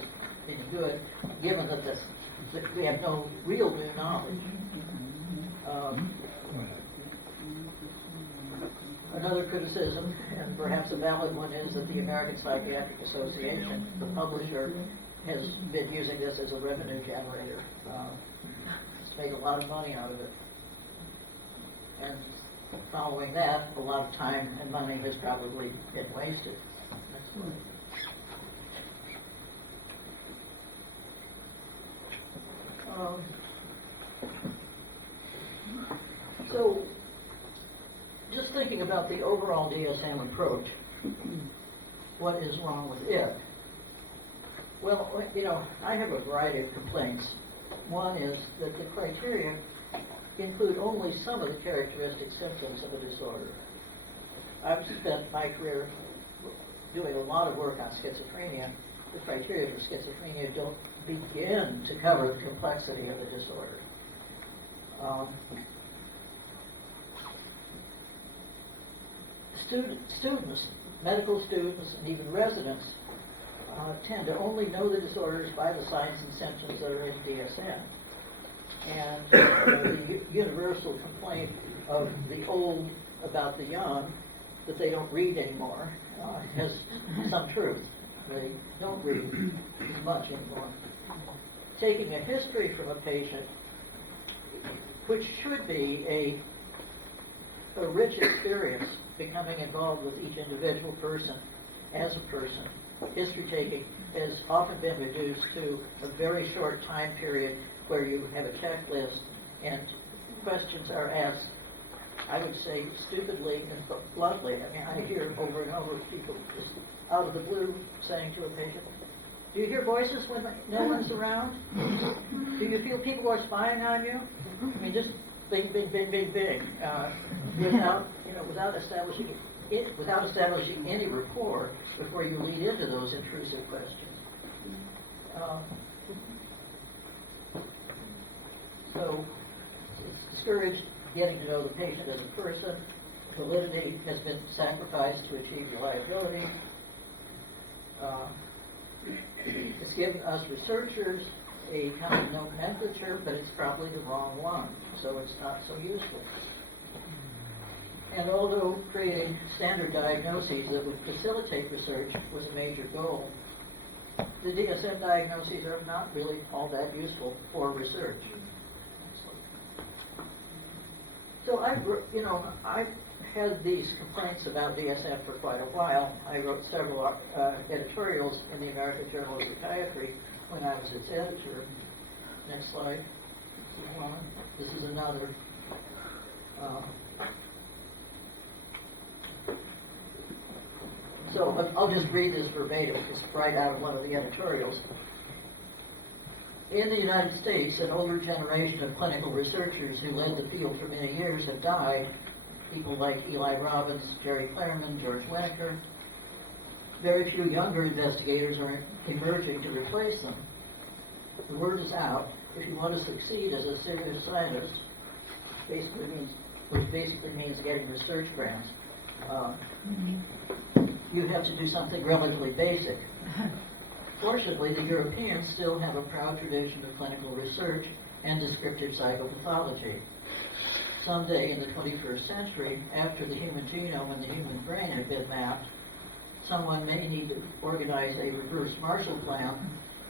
any good, given that we have no real new knowledge. Another criticism, and perhaps a valid one, is that the American Psychiatric Association, the publisher, has been using this as a revenue generator. It's made a lot of money out of it. And following that, a lot of time and money has probably been wasted. Next slide. So, just thinking about the overall DSM approach, what is wrong with it? Well, I have a variety of complaints. One is that the criteria include only some of the characteristic symptoms of a disorder. I've spent my career doing a lot of work on schizophrenia. The criteria for schizophrenia don't begin to cover the complexity of the disorder. Students, medical students, and even residents tend to only know the disorders by the signs and symptoms that are in DSM. And the universal complaint of the old about the young, that they don't read anymore, has some truth. They don't read much anymore. Taking a history from a patient, which should be a rich experience, becoming involved with each individual person as a person. History taking has often been reduced to a very short time period where you have a checklist and questions are asked, I would say, stupidly and bluntly. I mean, I hear over and over people just out of the blue saying to a patient, Do you hear voices when no one's around? Do you feel people are spying on you? I mean, just big, without establishing any rapport before you lead into those intrusive questions. So it's discouraged getting to know the patient as a person. Validity has been sacrificed to achieve reliability. It's giving us researchers a kind of nomenclature, but it's probably the wrong one, so it's not so useful. And although creating standard diagnoses that would facilitate research was a major goal, the DSM diagnoses are not really all that useful for research. So I've had these complaints about DSM for quite a while. I wrote several editorials in the American Journal of Psychiatry when I was its editor. Next slide. This is one. This is another. So I'll just read this verbatim. It's right out of one of the editorials. In the United States, an older generation of clinical researchers who led the field for many years have died. People like Eli Robbins, Jerry Claremont, George Winnaker. Very few younger investigators are emerging to replace them. The word is out. If you want to succeed as a serious scientist, which basically means getting research grants, you have to do something relatively basic. Fortunately, the Europeans still have a proud tradition of clinical research and descriptive psychopathology. Someday in the 21st century, after the human genome and the human brain have been mapped, someone may need to organize a reverse Marshall Plan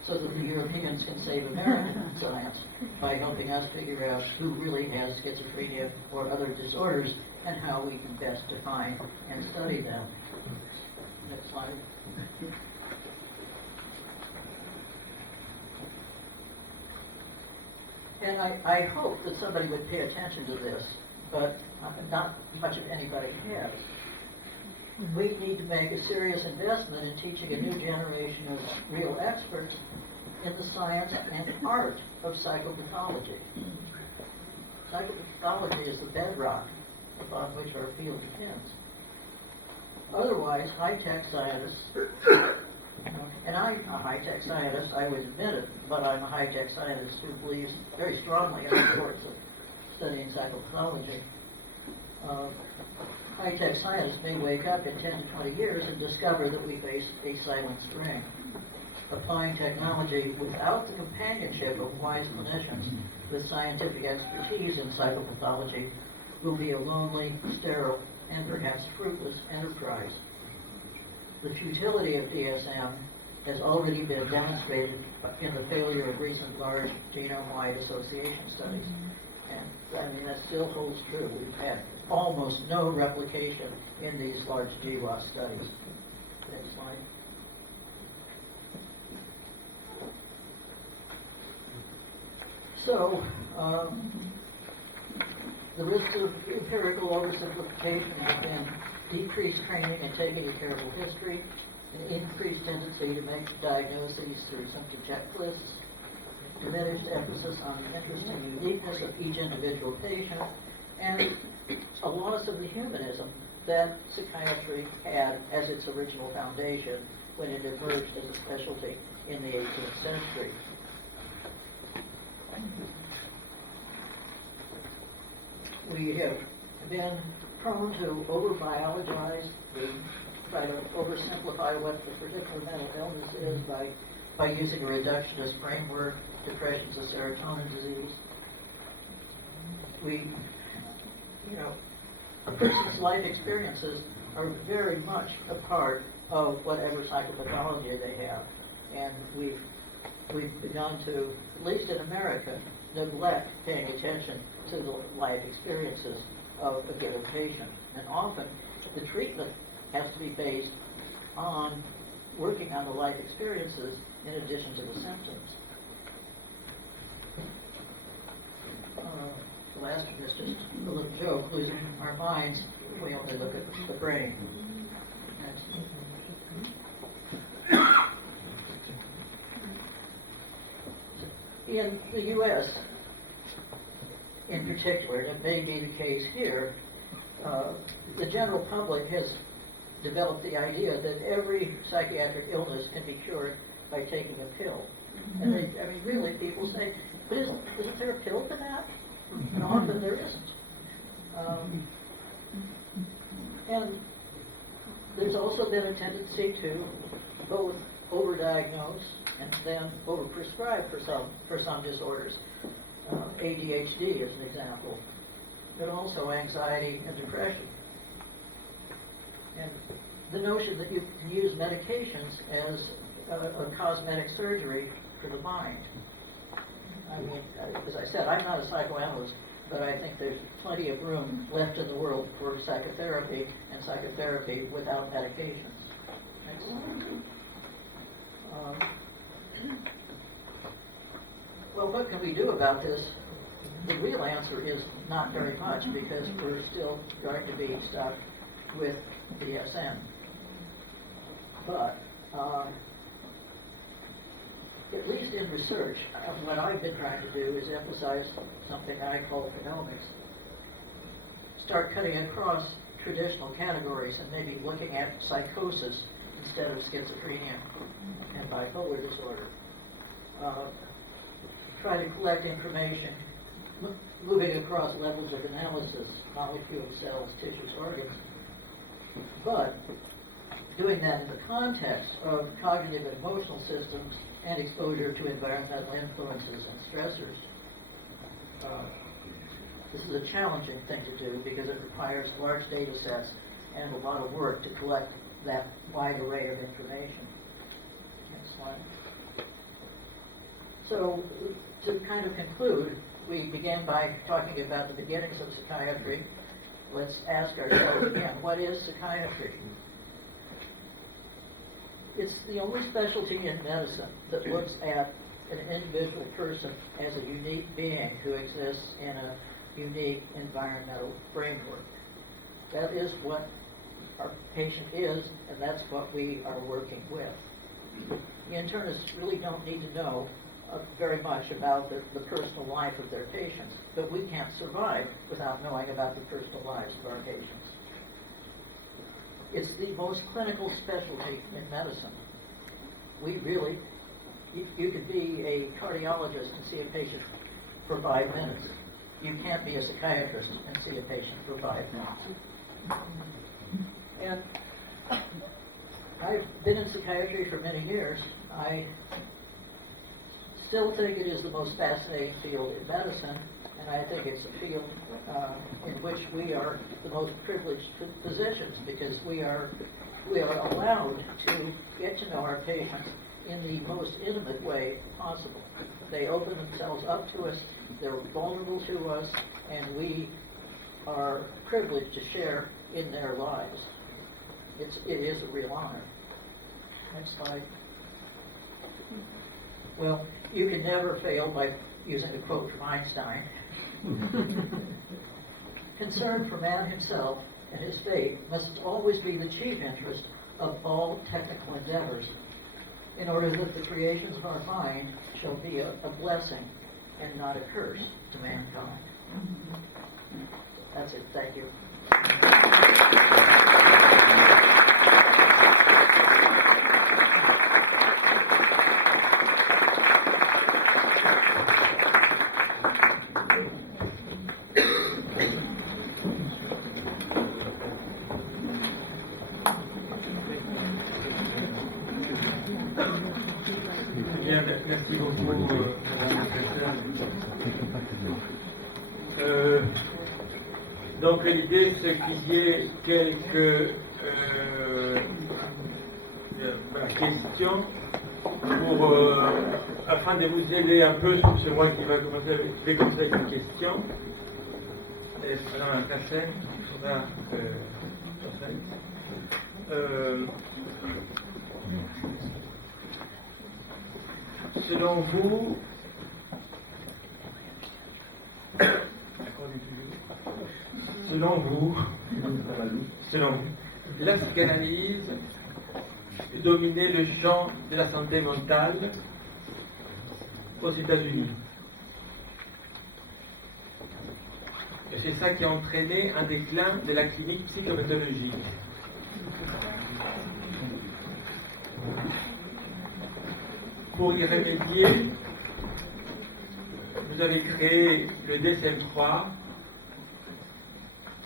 so that the Europeans can save American science by helping us figure out who really has schizophrenia or other disorders and how we can best define and study them. Next slide. And I hope that somebody would pay attention to this, but not much of anybody has. We need to make a serious investment in teaching a new generation of real experts in the science and art of psychopathology. Psychopathology is the bedrock upon which our field depends. Otherwise, high-tech scientists, and I'm a high-tech scientist, I would admit it, but I'm a high-tech scientist who believes very strongly in the importance of studying psychopathology. High-tech scientists may wake up in 10 to 20 years and discover that we face a silent spring. Applying technology without the companionship of wise clinicians with scientific expertise in psychopathology will be a lonely, sterile, and perhaps fruitless enterprise. The futility of DSM has already been demonstrated in the failure of recent large genome-wide association studies. And I mean, that still holds true. We've had almost no replication in these large GWAS studies. Next slide. So, the risks of empirical oversimplification have been decreased training and taking a careful history, an increased tendency to make diagnoses through symptom checklists, diminished emphasis on the interest and uniqueness of each individual patient, and a loss of the humanism that psychiatry had as its original foundation when it emerged as a specialty in the 18th century. We have been prone to over-biologize, we try to oversimplify what the particular mental illness is by using a reductionist framework. Depression's a serotonin disease. A person's life experiences are very much a part of whatever psychopathology they have. And we've begun to, at least in America, neglect paying attention to the life experiences of a given patient. And often, the treatment has to be based on working on the life experiences in addition to the symptoms. The last one is just a little joke, losing our minds if we only look at the brain. In the U.S., in particular, and it may be the case here, the general public has developed the idea that every psychiatric illness can be cured by taking a pill. And I mean, really, people say, but isn't there a pill for that? And often there isn't. And there's also been a tendency to both overdiagnose and then overprescribe for some disorders. ADHD is an example, but also anxiety and depression. And the notion that you can use medications as a cosmetic surgery for the mind. I mean, as I said, I'm not a psychoanalyst, but I think there's plenty of room left in the world for psychotherapy and psychotherapy without medications. Well, what can we do about this? The real answer is not very much, because we're still going to be stuck with DSM. But at least in research, what I've been trying to do is emphasize something I call phenomics. Start cutting across traditional categories and maybe looking at psychosis instead of schizophrenia and bipolar disorder. Try to collect information, moving across levels of analysis, molecules, cells, tissues, organs. But doing that in the context of cognitive and emotional systems and exposure to environmental influences and stressors. This is a challenging thing to do because it requires large data sets and a lot of work to collect that wide array of information. Next slide. So, to kind of conclude, we began by talking about the beginnings of psychiatry. Let's ask ourselves again, what is psychiatry? It's the only specialty in medicine that looks at an individual person as a unique being who exists in a unique environmental framework. That is what our patient is, and that's what we are working with. The internists really don't need to know very much about the personal life of their patients, but we can't survive without knowing about the personal lives of our patients. It's the most clinical specialty in medicine. We really, you could be a cardiologist and see a patient for 5 minutes. You can't be a psychiatrist and see a patient for 5 minutes. And I've been in psychiatry for many years. I still think it is the most fascinating field in medicine, and I think it's a field in which we are the most privileged physicians, because we are allowed to get to know our patients in the most intimate way possible. They open themselves up to us, they're vulnerable to us, and we are privileged to share in their lives. It is a real honor. Next slide. Well, you can never fail by using a quote from Einstein. Concern for man himself and his fate must always be the chief interest of all technical endeavors, in order that the creations of our mind shall be a blessing and not a curse to mankind. That's it. Thank you. Bien, merci beaucoup, Madame la professeure. Donc l'idée, c'est qu'il y ait quelques questions afin de vous aider un peu. C'est moi qui vais commencer avec une question. Et Madame Andreasen, selon vous, la psychanalyse dominait le champ de la santé mentale aux États-Unis. Et c'est ça qui a entraîné un déclin de la clinique psychopathologique. Pour y remédier, vous avez créé le DSM3,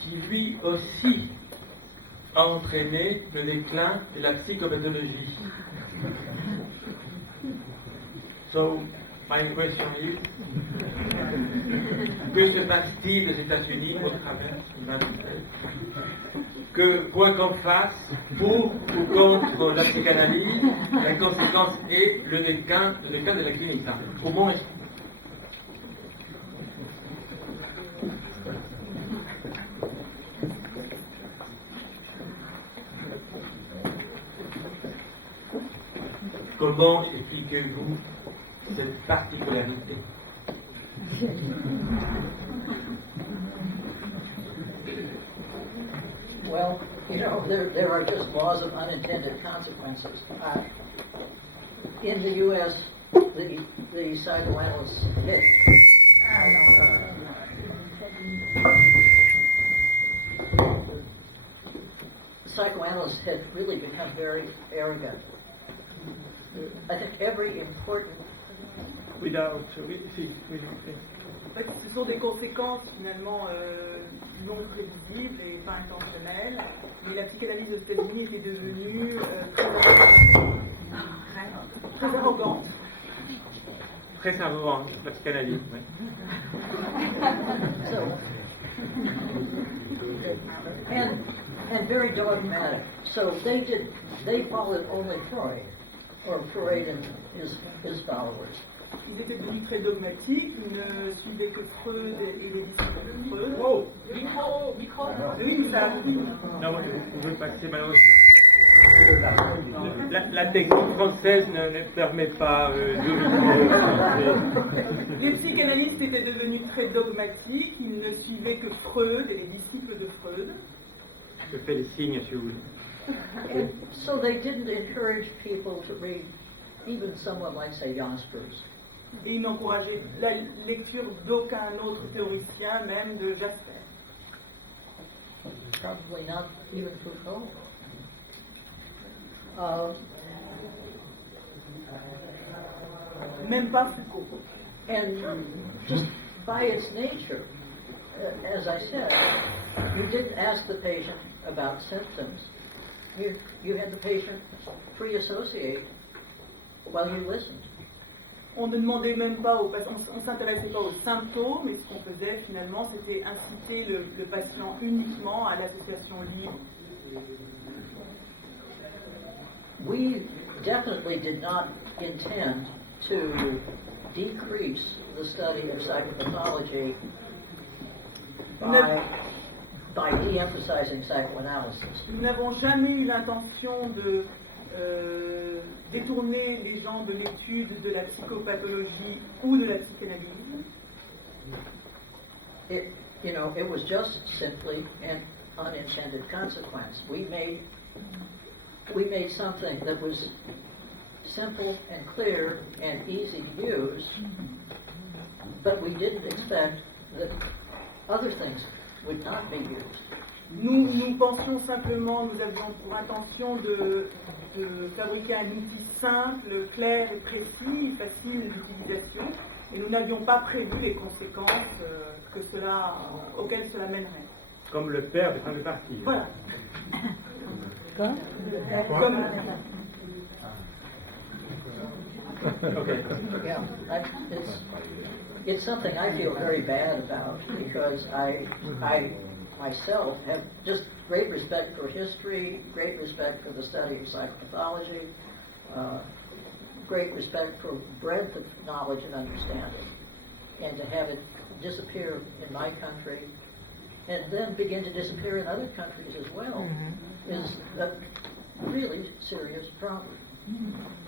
qui lui aussi a entraîné le déclin de la psychopathologie. So, my question is, que se passe-t-il aux États-Unis au travers du manuel? Que quoi qu'on fasse pour ou contre la psychanalyse, la conséquence est le déclin de la clinique. Comment est-ce Comment expliquez-vous cette particularité? Well, you know, there are just laws of unintended consequences. In the U.S., the psychoanalysts hit. Psychoanalysts had really become very arrogant. I think every important. En fait, ce sont des conséquences finalement non prévisibles et pas intentionnelles, mais la psychanalyse aux États-Unis était devenue très arrogante. Très arrogante, la psychanalyse, oui. So, and very dogmatic. So they followed only Freud, or Freud and his followers. Ils étaient devenus très dogmatiques, ils ne suivaient que Freud et les disciples de Freud. Oh, Nicole. Oui, mais ça arrive. non, vous pouvez passer malheureusement. La technique française ne permet pas Les psychanalystes étaient devenus très dogmatiques, ils ne suivaient que Freud et les disciples de Freud. Je fais les signes si vous voulez. And so they didn't encourage people to read even someone like, say, Jaspers. Et ils n'encourageaient la lecture d'aucun autre théoricien, même de Jasper. Probably not even Foucault. Même pas Foucault. And just by its nature, as I said, you didn't ask the patient about symptoms. You had the patient pre-associate while you listened. On ne demandait même pas aux patients, on ne s'intéressait pas aux symptômes, mais ce qu'on faisait finalement, c'était inciter le patient uniquement à l'association libre. We definitely did not intend to decrease the study of psychopathology by de-emphasizing psychoanalysis. Nous n'avons jamais eu l'intention de détourner les gens de l'étude de la psychopathologie ou de la psychanalyse. It was just simply an unintended consequence. We made something that was simple and clear and easy to use, but we didn't expect that other things would not be used. Nous pensions simplement, nous avions pour intention de fabriquer un outil simple, clair et précis, facile d'utilisation, et nous n'avions pas prévu les conséquences auxquelles cela mènerait. Comme le père de fin de partie. Voilà. Quoi? Comme... Okay. Yeah, it's something I feel very bad about because I myself have just great respect for history, great respect for the study of psychopathology, great respect for breadth of knowledge and understanding, and to have it disappear in my country and then begin to disappear in other countries as well is a really serious problem.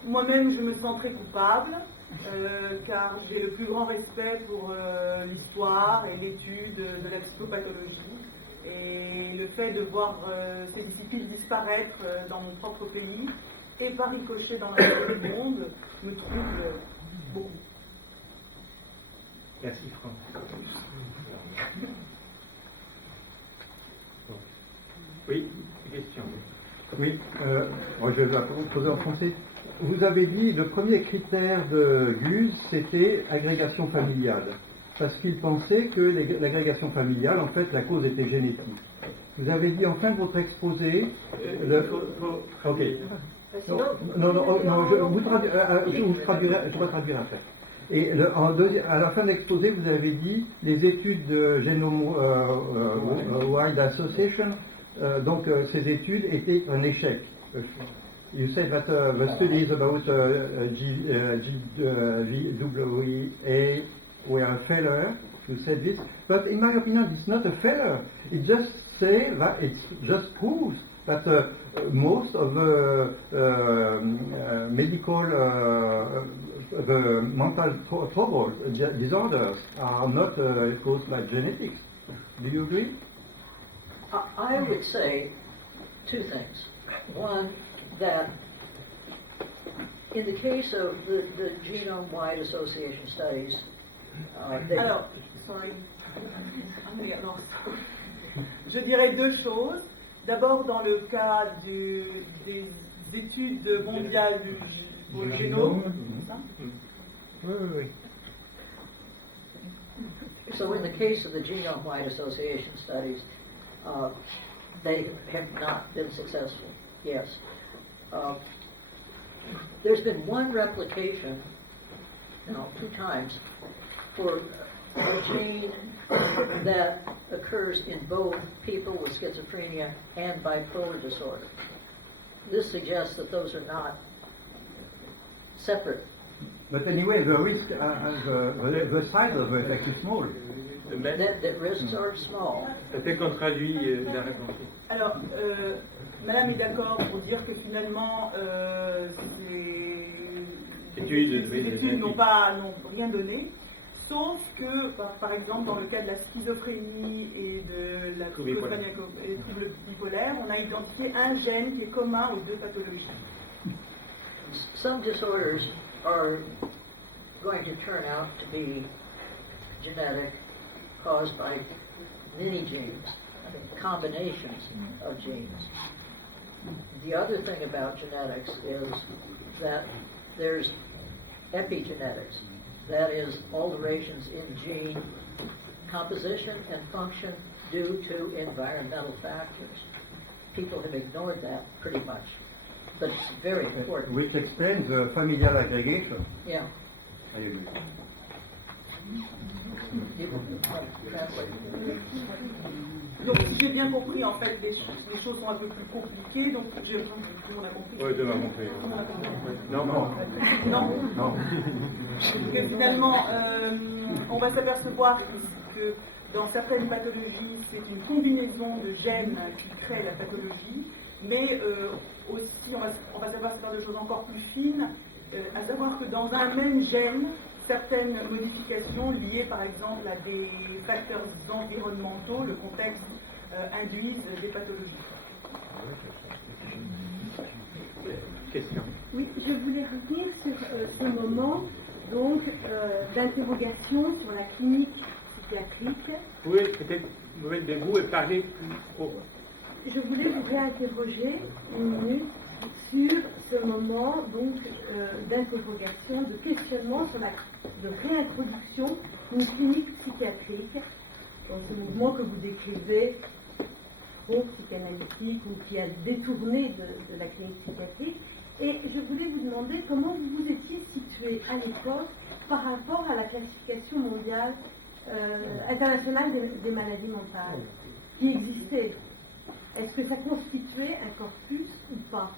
Moi-même, je me sens très coupable, car j'ai le plus grand respect pour l'histoire et l'étude de la psychopathologie. Et le fait de voir ces disciplines disparaître dans mon propre pays et par ricochet dans le reste du monde me trouble beaucoup. Merci Franck. Oui, question. Oui, moi je vais poser en français. Vous avez dit le premier critère de Gus, c'était agrégation familiale. Parce qu'il pensait que l'agrégation familiale, en fait, la cause était génétique. Vous avez dit en fin de votre exposé... Ok. Non, je vous traduirai après. Et à la fin de l'exposé, vous avez dit les études de Genome Wide Association, donc ces études étaient un échec. You said that the studies about GWA were a failure. You said this, but in my opinion, it's not a failure. It just say that it just proves that most of the medical, the mental troubles, disorders are not caused by genetics. Do you agree? I would say two things. One, that in the case of the genome-wide association studies, Alors, sorry, I'm gonna get lost. Je dirais deux choses. D'abord, dans le cas des études mondiales pour le génome. Oui. So in the case of the genome-wide association studies, they have not been successful. Yes. There's been one replication, no, 2 times, for a gene that occurs in both people with schizophrenia and bipolar disorder. This suggests that those are not separate. But anyway, the risk, the size of the effect is small. The risks are small. Peut-être qu'on traduit la réponse. Alors, Madame est d'accord pour dire que finalement, ces études n'ont rien donné, sauf que, par exemple, dans le cas de la schizophrénie et de la troubles bipolaires, on a identifié un gène qui est commun aux deux pathologies. Some disorders are going to turn out to be genetic, caused by many genes, combinations of genes. The other thing about genetics is that there's epigenetics, that is, alterations in gene composition and function due to environmental factors. People have ignored that pretty much, but it's very important. Which explains the familial aggregation. Yeah. I agree. Donc, si j'ai bien compris, en fait, les choses sont un peu plus compliquées. Donc, tout le monde a compris. Oui, tout le monde a compris. Non. Que finalement, on va s'apercevoir que dans certaines pathologies, c'est une combinaison de gènes qui crée la pathologie, mais aussi, on va s'apercevoir de choses encore plus fines, à savoir que dans un même gène, certaines modifications liées par exemple à des facteurs environnementaux, le contexte, induisent des pathologies. Question. Oui, je voulais revenir sur ce moment donc d'interrogation sur la clinique psychiatrique. Oui, peut-être vous mettez debout et parler plus haut. Je voulais vous réinterroger une minute sur ce moment donc d'interrogation, de questionnement sur de réintroduction d'une clinique psychiatrique, dans ce mouvement que vous décrivez, trop psychanalytique ou qui a détourné de la clinique psychiatrique. Et je voulais vous demander comment vous vous étiez situé à l'époque par rapport à la classification mondiale internationale des maladies mentales qui existait. Est-ce que ça constituait un corpus ou pas?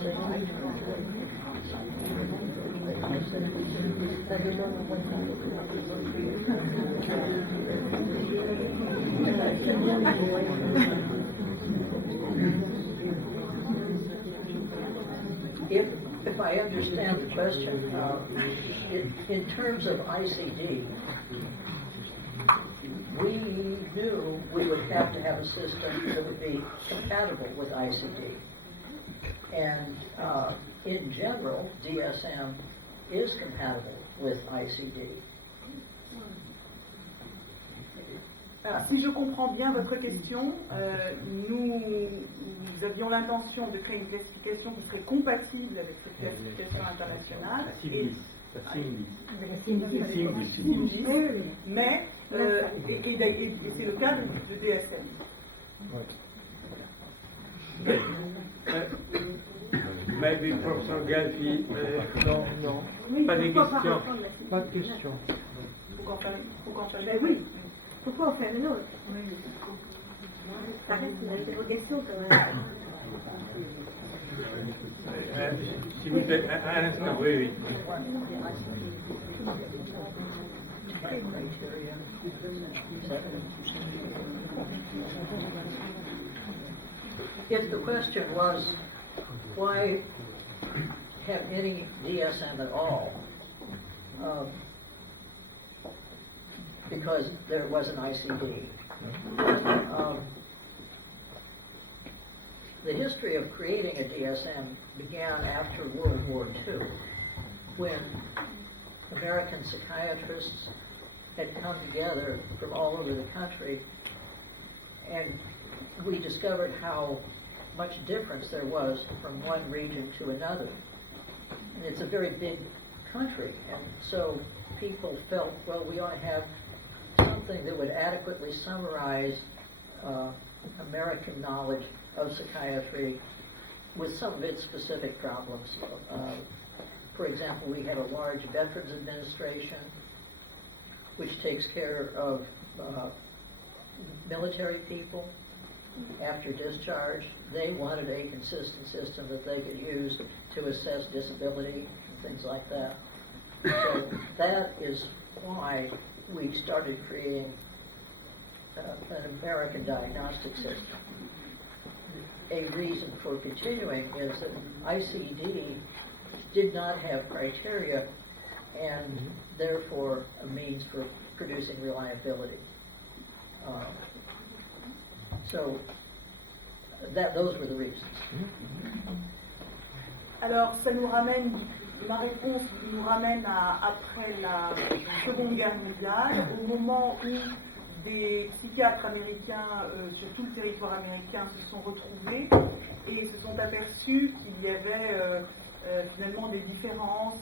If I understand the question, in terms of ICD, we knew we would have to have a system that would be compatible with ICD. And in general, DSM is compatible with ICD. Alors, si je comprends bien votre question, nous avions l'intention de créer une classification qui serait compatible avec cette classification internationale. Mais, et c'est le cas de DSM. Maybe Professor Galfi, non, Oui, pas de pourquoi questions. Pas de question. Faut qu'on fasse Ben oui. Pourquoi en faire une autre? Ça reste une interrogation quand même. S'il vous plaît, un instant, oui. If the question was, why have any DSM at all? Because there was an ICD. The history of creating a DSM began after World War II, when American psychiatrists had come together from all over the country, and we discovered how much difference there was from one region to another. And it's a very big country, and so people felt, well, we ought to have something that would adequately summarize American knowledge of psychiatry with some of its specific problems. For example, we have a large Veterans Administration which takes care of military people after discharge. They wanted a consistent system that they could use to assess disability and things like that. So that is why we started creating an American diagnostic system. A reason for continuing is that ICD did not have criteria and therefore a means for producing reliability. So those were the reasons. Alors, ça nous ramène, ma réponse nous ramène après la Seconde Guerre mondiale, au moment où des psychiatres américains sur tout le territoire américain se sont retrouvés et se sont aperçus qu'il y avait finalement des différences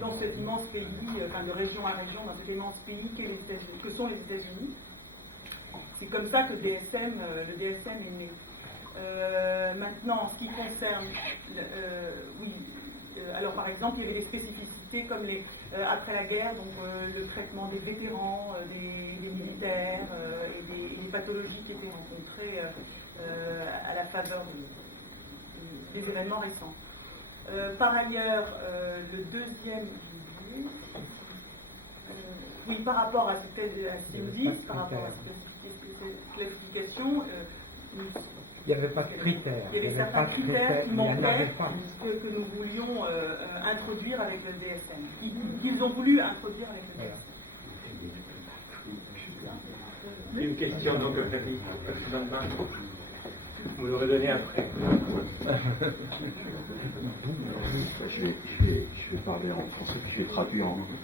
dans cet immense pays, enfin de région à région, dans cet immense pays que sont les États-Unis. C'est comme ça que le DSM est né. Maintenant, en ce qui concerne, alors par exemple, il y avait des spécificités comme après la guerre, donc le traitement des vétérans, des militaires et des pathologies qui étaient rencontrées à la faveur des événements récents. Par ailleurs, le deuxième, par rapport à ces indices, par rapport à cette classification, il n'y avait pas de critères. Il y avait certains critères qui manquaient que nous voulions introduire avec le DSM, qu'ils ont voulu introduire avec le DSM. Une question donc Landman. Vous l'aurez donné après. Je vais parler en français, puis je vais traduire en anglais.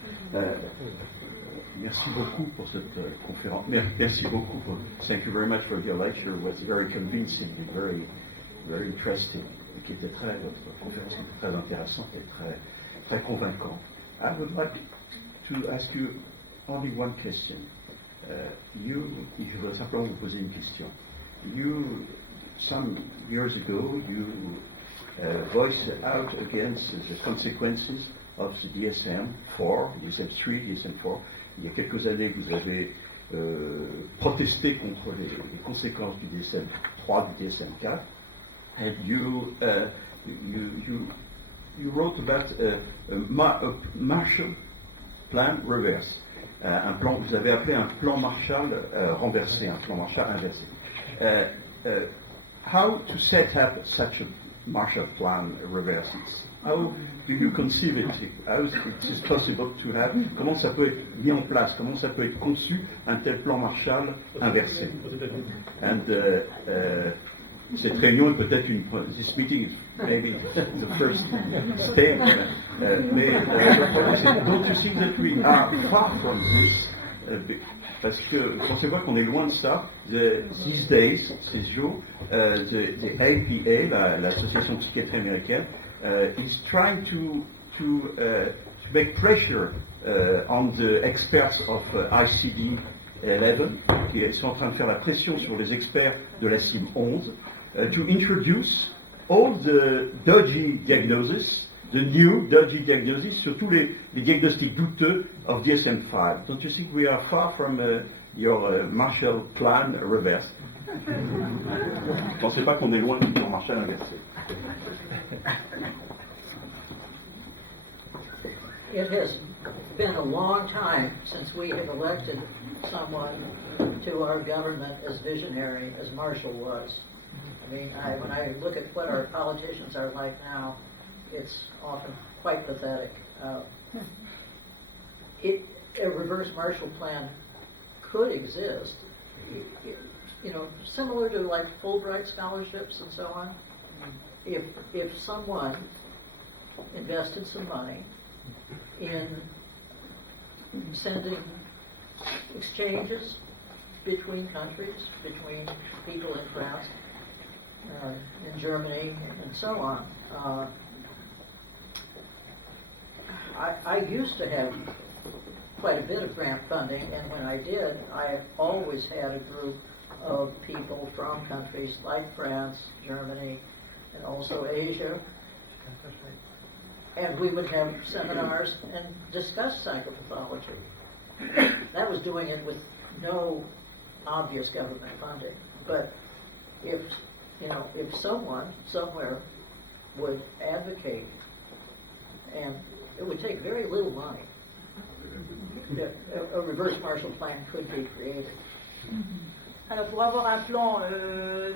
Merci beaucoup pour cette conférence. Merci beaucoup. Thank you very much for your lecture. It was very convincing and very, very interesting. Votre conférence était très intéressante et très convaincante. I would like to ask you only one question. Je voudrais simplement vous poser une question. Some years ago, you voiced out against the consequences of the DSM-4, DSM-3, DSM-4. Il y a quelques années, vous avez protesté contre les conséquences du DSM-3, du DSM-4. you wrote about a Marshall Plan reverse. Un plan, vous avez appelé un plan Marshall renversé, un plan Marshall inversé. How to set up such a Marshall Plan reverse? How do you conceive it? How is it possible to have? Comment ça peut être mis en place? Comment ça peut être conçu un tel plan Marshall inversé? And cette réunion est peut-être this meeting is maybe the first stage. Mais don't you think that we are far from this? Parce que pensez pas qu'on est loin de ça. These days, ces jours, the APA, l'association de psychiatrie américaine, is trying to make pressure on the experts of ICD-11, qui sont en train de faire la pression sur les experts de la CIM 11, to introduce all the dodgy diagnoses, the new dodgy diagnoses, sur tous les diagnostics douteux of DSM5. Don't you think we are far from your Marshall Plan reverse? Ne pensez pas qu'on est loin du plan Marshall inversé. It has been a long time since we have elected someone to our government as visionary as Marshall was. I mean, when I look at what our politicians are like now, it's often quite pathetic. A reverse Marshall Plan could exist, similar to like Fulbright scholarships and so on. If someone invested some money in sending exchanges between countries, between people in France, in Germany, and so on. I used to have quite a bit of grant funding, and when I did, I always had a group of people from countries like France, Germany, and also Asia. And we would have seminars and discuss psychopathology. That was doing it with no obvious government funding. But if someone somewhere would advocate, and it would take very little money, a reverse Marshall Plan could be created. Alors pour avoir un plan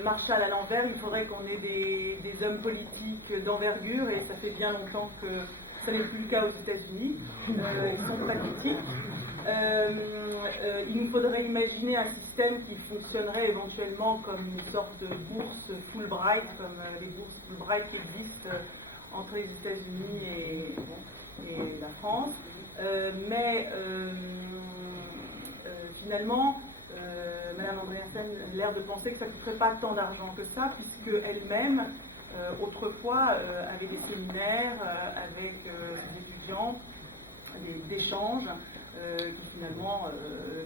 Marshall à l'envers, il faudrait qu'on ait des hommes politiques d'envergure, et ça fait bien longtemps que ça n'est plus le cas aux États-Unis. Ils sont pathétiques. Il nous faudrait imaginer un système qui fonctionnerait éventuellement comme une sorte de bourse Fulbright, comme les bourses Fulbright qui existent entre les États-Unis et la France. Mais finalement, Madame Andreasen a l'air de penser que ça ne coûterait pas tant d'argent que ça, puisque elle-même, autrefois, avait des séminaires avec des étudiants, des échanges qui finalement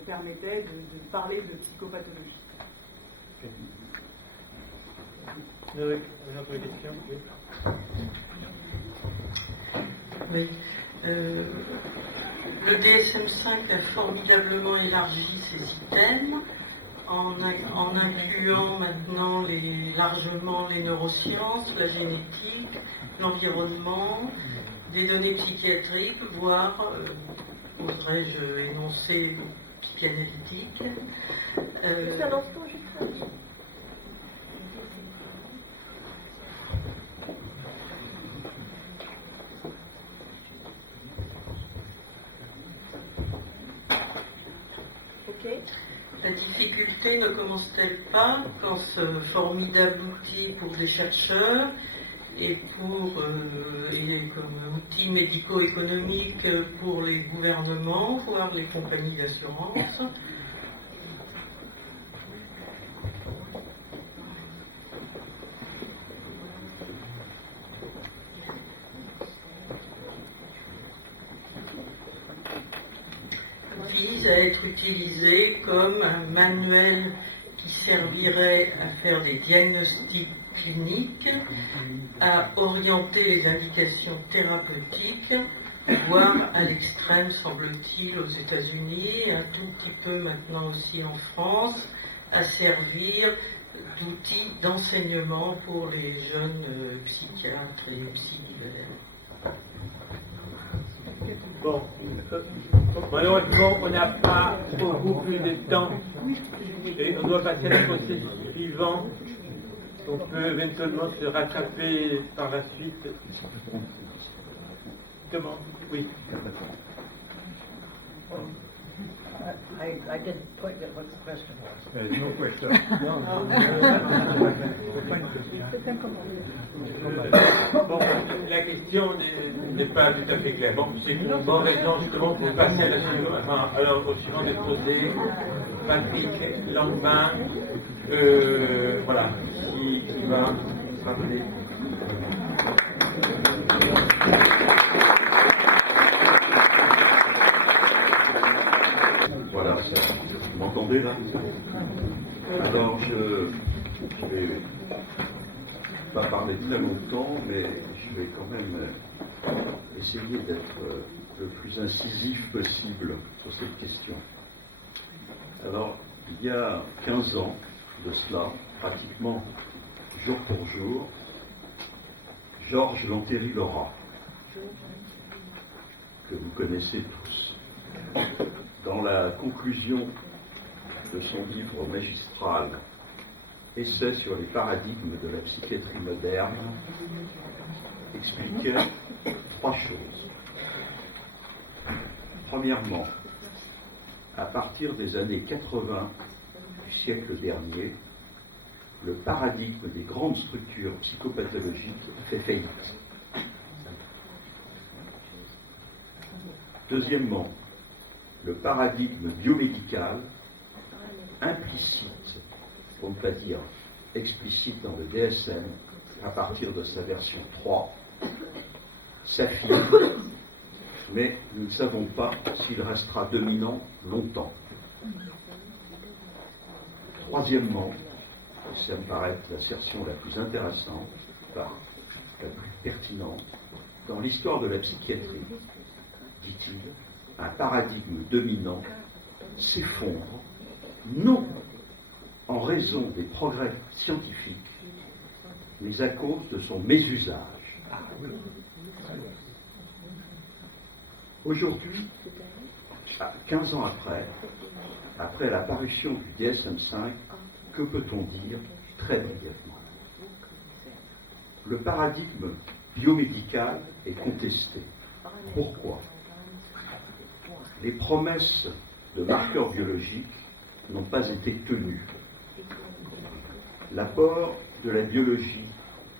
permettaient de parler de psychopathologie. Une autre question? Oui. Le DSM5 a formidablement élargi ses items en incluant maintenant largement les neurosciences, la génétique, l'environnement, des données psychiatriques, voire, oserais-je énoncer, psychanalytiques. Juste un instant, juste La difficulté ne commence-t-elle pas quand ce formidable outil pour des chercheurs et comme outil médico-économique pour les gouvernements, voire les compagnies d'assurance, vise à être utilisé comme un manuel qui servirait à faire des diagnostics cliniques, à orienter les indications thérapeutiques, voire à l'extrême, semble-t-il, aux États-Unis, un tout petit peu maintenant aussi en France, à servir d'outils d'enseignement pour les jeunes psychiatres et psychologues. Bon, malheureusement, on n'a pas beaucoup plus de temps et on doit passer à la processus suivant. On peut éventuellement se rattraper par la suite. Comment? Oui. I didn't quite get what the question was. There is no question. Bon, la question n'est pas tout à fait claire. Bon, c'est une bonne raison justement pour passer à la suivante. Alors, au suivant de poser Patrick Landman, voilà, qui va parler. Voilà, vous m'entendez là? Alors, je vais pas parler très longtemps, mais je vais quand même essayer d'être le plus incisif possible sur cette question. Alors, il y a 15 ans de cela, pratiquement jour pour jour, Georges Lantéry-Laura, que vous connaissez tous, dans la conclusion de son livre magistral Essai sur les paradigmes de la psychiatrie moderne, expliquait 3 choses. Premièrement, à partir des années 80 du siècle dernier, le paradigme des grandes structures psychopathologiques fait faillite. Deuxièmement, le paradigme biomédical, implicite, pour ne pas dire explicite dans le DSM, à partir de sa version 3, s'affirme, mais nous ne savons pas s'il restera dominant longtemps. Troisièmement, ça me paraît l'assertion la plus intéressante, la plus pertinente, dans l'histoire de la psychiatrie, dit-il, un paradigme dominant s'effondre, non en raison des progrès scientifiques, mais à cause de son mésusage. Aujourd'hui, 15 ans après la parution du DSM5, que peut-on dire très brièvement? Le paradigme biomédical est contesté. Pourquoi? Les promesses de marqueurs biologiques n'ont pas été tenues. L'apport de la biologie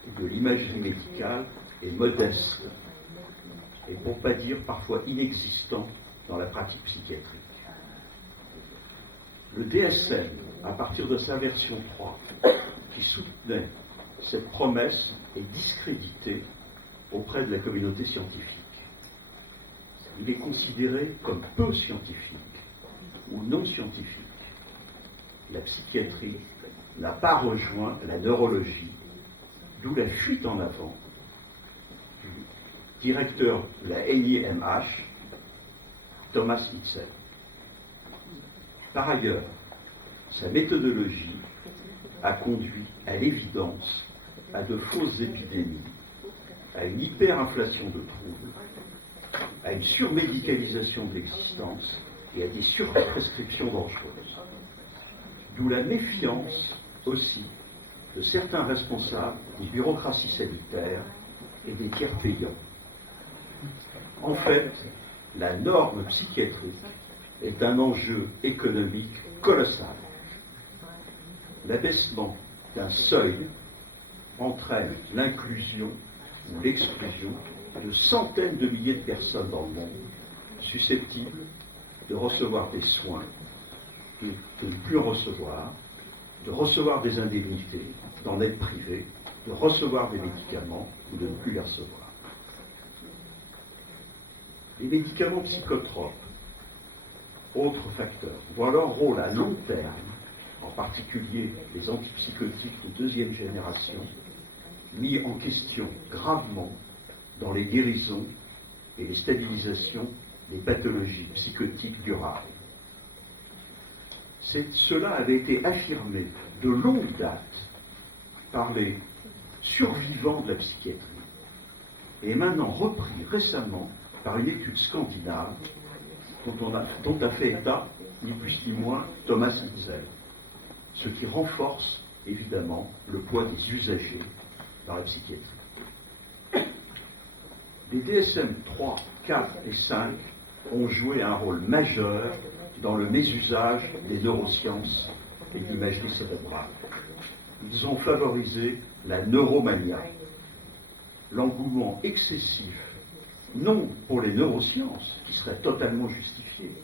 et de l'imagerie médicale est modeste et pour ne pas dire parfois inexistant dans la pratique psychiatrique. Le DSM, à partir de sa version 3, qui soutenait cette promesse, est discrédité auprès de la communauté scientifique. Il est considéré comme peu scientifique ou non scientifique. La psychiatrie n'a pas rejoint la neurologie, d'où la fuite en avant du directeur de la NIMH, Thomas Hitzel. Par ailleurs, sa méthodologie a conduit à l'évidence à de fausses épidémies, à une hyperinflation de troubles, à une surmédicalisation de l'existence et à des surprescriptions dangereuses. D'où la méfiance aussi de certains responsables des bureaucraties sanitaires et des tiers payants. En fait, la norme psychiatrique est un enjeu économique colossal. L'abaissement d'un seuil entraîne l'inclusion ou l'exclusion de centaines de milliers de personnes dans le monde susceptibles de recevoir des soins, de ne plus recevoir, de recevoir des indemnités, d'en être privé, de recevoir des médicaments ou de ne plus les recevoir. Les médicaments psychotropes, autres facteurs, voient leur rôle à long terme, en particulier les antipsychotiques de deuxième génération, mis en question gravement dans les guérisons et les stabilisations des pathologies psychotiques durables. Cela avait été affirmé de longue date par les survivants de la psychiatrie et est maintenant repris récemment par une étude scandinave dont a fait état, ni plus ni moins, Thomas Hitzel, ce qui renforce évidemment le poids des usagers dans la psychiatrie. Les DSM 3, 4 et 5 ont joué un rôle majeur dans le mésusage des neurosciences et de l'imagerie cérébrale. Ils ont favorisé la neuromania, l'engouement excessif, non pour les neurosciences, qui seraient totalement justifiées,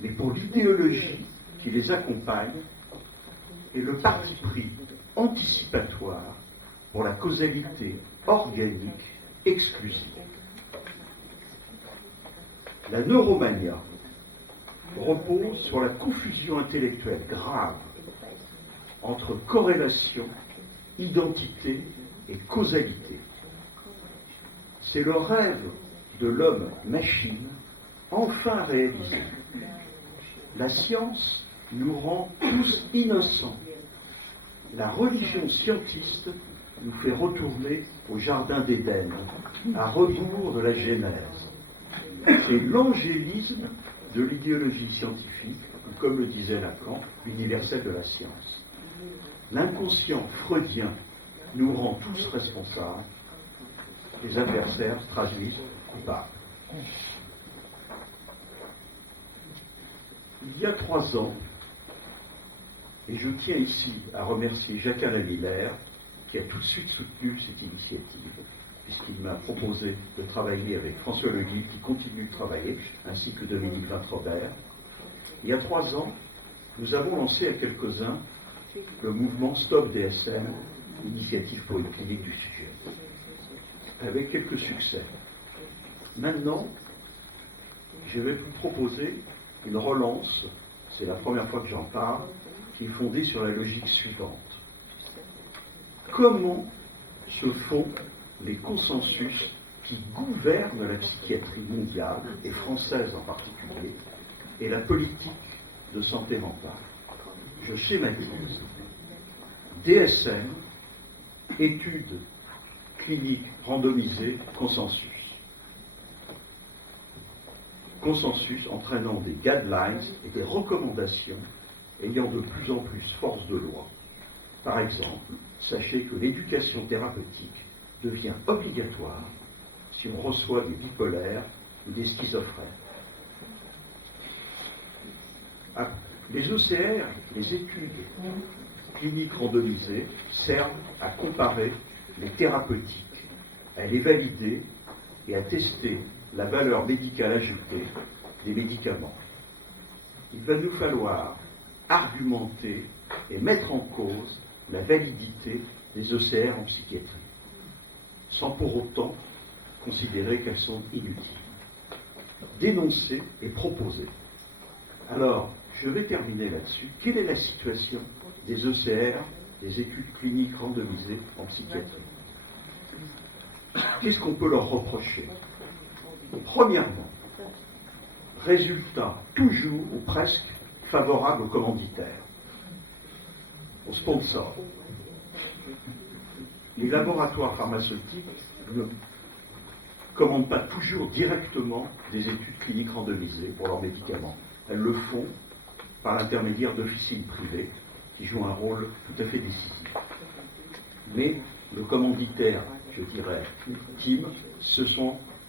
mais pour l'idéologie qui les accompagne et le parti pris anticipatoire pour la causalité organique exclusive. La neuromania repose sur la confusion intellectuelle grave entre corrélation, identité et causalité. C'est le rêve de l'homme-machine enfin réalisé. La science nous rend tous innocents. La religion scientiste nous fait retourner au jardin d'Éden, à rebours de la Genèse. C'est l'angélisme de l'idéologie scientifique, ou comme le disait Lacan, l'universel de la science. L'inconscient freudien nous rend tous responsables, les adversaires se traduisent coupables. Il y a 3 ans, et je tiens ici à remercier Jacques-Alain Miller, qui a tout de suite soutenu cette initiative, puisqu'il m'a proposé de travailler avec François Leguy, qui continue de travailler, ainsi que Dominique Vintrobert. Il y a 3 ans, nous avons lancé à quelques-uns le mouvement Stop DSM, initiative pour une clinique du sujet, avec quelques succès. Maintenant, je vais vous proposer une relance, c'est la première fois que j'en parle, qui est fondée sur la logique suivante. Comment se font les consensus qui gouvernent la psychiatrie mondiale, et française en particulier, et la politique de santé mentale? Je schématise. DSM, études cliniques randomisées, consensus. Consensus entraînant des guidelines et des recommandations ayant de plus en plus force de loi. Par exemple, sachez que l'éducation thérapeutique devient obligatoire si on reçoit des bipolaires ou des schizophrènes. Les OCR, les études cliniques randomisées, servent à comparer les thérapeutiques, à les valider et à tester la valeur médicale ajoutée des médicaments. Il va nous falloir argumenter et mettre en cause la validité des OCR en psychiatrie, sans pour autant considérer qu'elles sont inutiles. Dénoncer et proposer. Alors, je vais terminer là-dessus. Quelle est la situation des OCR, des études cliniques randomisées en psychiatrie? Qu'est-ce qu'on peut leur reprocher? Premièrement, résultat toujours ou presque favorable aux commanditaires, aux sponsors. Les laboratoires pharmaceutiques ne commandent pas toujours directement des études cliniques randomisées pour leurs médicaments. Elles le font par l'intermédiaire d'officines privées qui jouent un rôle tout à fait décisif. Mais le commanditaire, je dirais, ultime,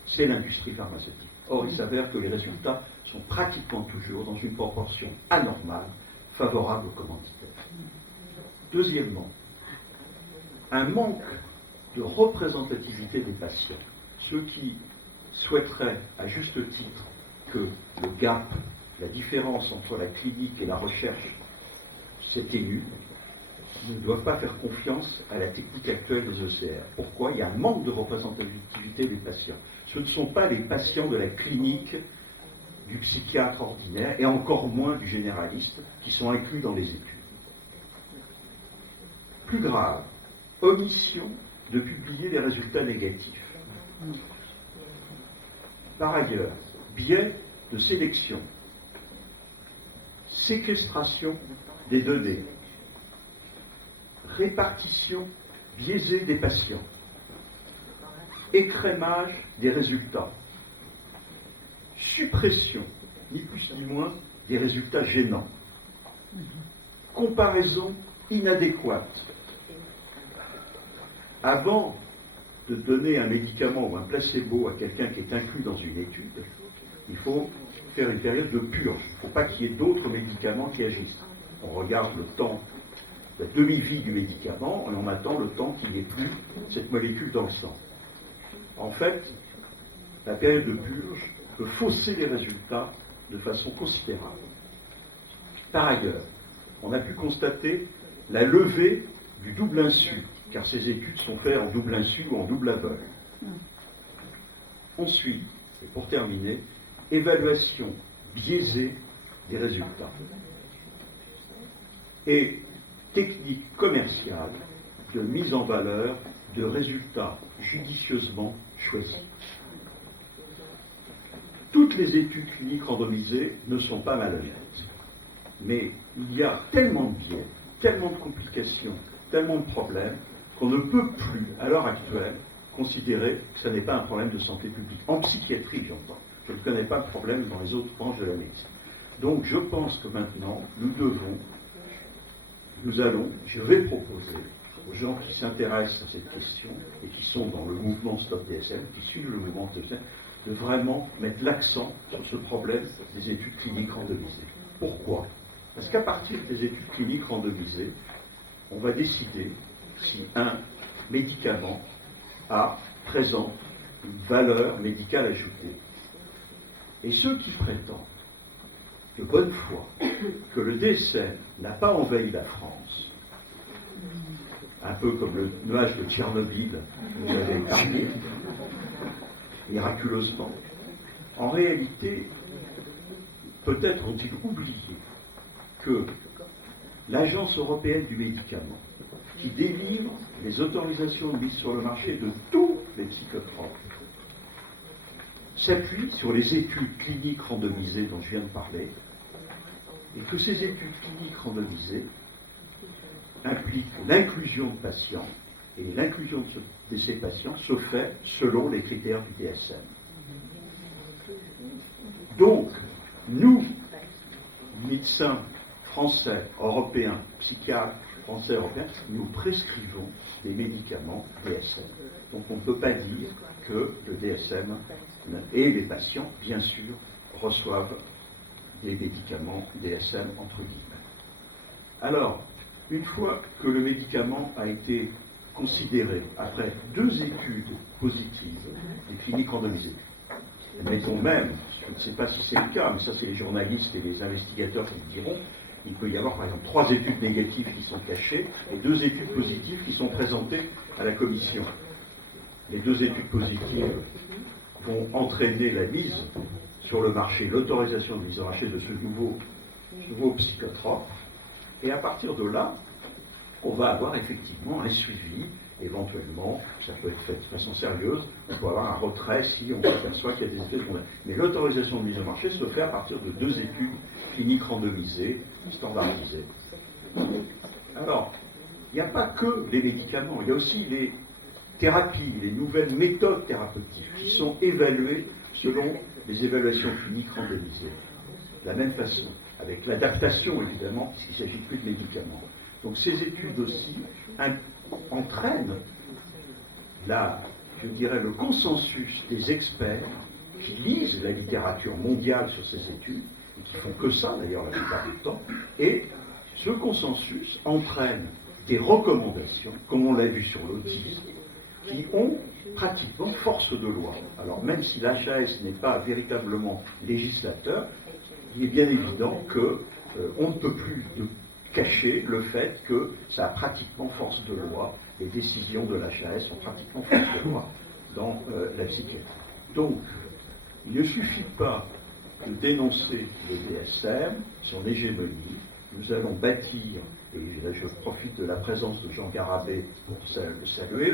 c'est l'industrie pharmaceutique. Or, il s'avère que les résultats sont pratiquement toujours dans une proportion anormale favorable aux commanditaires. Deuxièmement, un manque de représentativité des patients. Ceux qui souhaiteraient, à juste titre, que le gap, la différence entre la clinique et la recherche s'atténue, ne doivent pas faire confiance à la technique actuelle des OCR. Pourquoi? Il y a un manque de représentativité des patients. Ce ne sont pas les patients de la clinique du psychiatre ordinaire, et encore moins du généraliste, qui sont inclus dans les études. Plus grave, omission de publier les résultats négatifs. Par ailleurs, biais de sélection, séquestration des données, répartition biaisée des patients, écrémage des résultats, suppression, ni plus ni moins, des résultats gênants, comparaison inadéquate. Avant de donner un médicament ou un placebo à quelqu'un qui est inclus dans une étude, il faut faire une période de purge. Il ne faut pas qu'il y ait d'autres médicaments qui agissent. On regarde le temps, la demi-vie du médicament, et on attend le temps qu'il n'y ait plus cette molécule dans le sang. En fait, la période de purge peut fausser les résultats de façon considérable. Par ailleurs, on a pu constater la levée du double insu, car ces études sont faites en double insu ou en double aveugle. Ensuite, et pour terminer, évaluation biaisée des résultats et technique commerciale de mise en valeur de résultats judicieusement choisis. Toutes les études cliniques randomisées ne sont pas malhonnêtes, mais il y a tellement de biais, tellement de complications, tellement de problèmes qu'on ne peut plus, à l'heure actuelle, considérer que ce n'est pas un problème de santé publique. En psychiatrie, j'entends. Je ne connais pas de problème dans les autres branches de la médecine. Donc je pense que maintenant, je vais proposer aux gens qui s'intéressent à cette question et qui sont dans le mouvement Stop DSM, qui suivent le mouvement Stop DSM, de vraiment mettre l'accent sur ce problème des études cliniques randomisées. Pourquoi? Parce qu'à partir des études cliniques randomisées, on va décider si un médicament présente une valeur médicale ajoutée. Et ceux qui prétendent de bonne foi que le DSM n'a pas envahi la France, un peu comme le nuage de Tchernobyl nous avait épargné, miraculeusement, en réalité, peut-être ont-ils oublié que l'Agence européenne du médicament, qui délivre les autorisations de mise sur le marché de tous les psychotropes, s'appuie sur les études cliniques randomisées dont je viens de parler, et que ces études cliniques randomisées impliquent l'inclusion de patients, et l'inclusion de ces patients se fait selon les critères du DSM. Donc, nous, médecins français, européens, psychiatres français, européens, nous prescrivons des médicaments DSM. Donc on ne peut pas dire que le DSM et les patients, bien sûr, reçoivent des médicaments DSM entre guillemets. Alors, une fois que le médicament a été considéré, après 2 études positives, des cliniques randomisées, mettons même, je ne sais pas si c'est le cas, mais ça c'est les journalistes et les investigateurs qui le diront, il peut y avoir par exemple 3 études négatives qui sont cachées et 2 études positives qui sont présentées à la commission. Les 2 études positives vont entraîner la mise sur le marché, l'autorisation de mise au marché de ce nouveau psychotrope, et à partir de là, on va avoir effectivement un suivi, éventuellement, ça peut être fait de façon sérieuse, on peut avoir un retrait si on s'aperçoit qu'il y a des effets secondaires. Mais l'autorisation de mise au marché se fait à partir de 2 études cliniques randomisées, standardisées. Alors, il n'y a pas que les médicaments, il y a aussi les thérapies, les nouvelles méthodes thérapeutiques qui sont évaluées selon les évaluations cliniques randomisées. De la même façon, avec l'adaptation évidemment, puisqu'il ne s'agit plus de médicaments. Donc ces études aussi entraînent je dirais, le consensus des experts qui lisent la littérature mondiale sur ces études, et qui font que ça d'ailleurs la plupart du temps, et ce consensus entraîne des recommandations, comme on l'a vu sur l'autisme, qui ont pratiquement force de loi. Alors même si l'HAS n'est pas véritablement législateur, il est bien évident qu'on ne peut plus cacher le fait que ça a pratiquement force de loi, les décisions de l'HAS ont pratiquement force de loi dans la psychiatrie. Donc, il ne suffit pas de dénoncer le DSM, son hégémonie. Nous allons bâtir, et là je profite de la présence de Jean Garabé pour le saluer.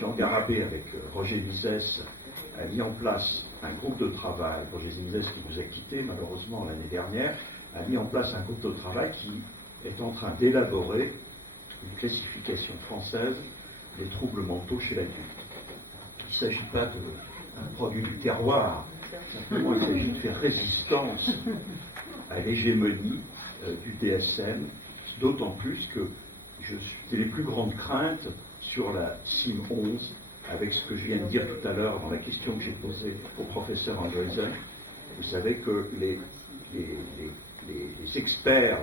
Jean Garabé, avec Roger Mizès, a mis en place un groupe de travail. Roger Mizès, qui nous a quittés malheureusement l'année dernière, a mis en place un groupe de travail qui est en train d'élaborer une classification française des troubles mentaux chez l'adulte. Il ne s'agit pas d'un produit du terroir, simplement il s'agit de faire résistance à l'hégémonie du DSM, d'autant plus que j'ai les plus grandes craintes sur la CIM 11, avec ce que je viens de dire tout à l'heure dans la question que j'ai posée au professeur Andreasen. Vous savez que les experts,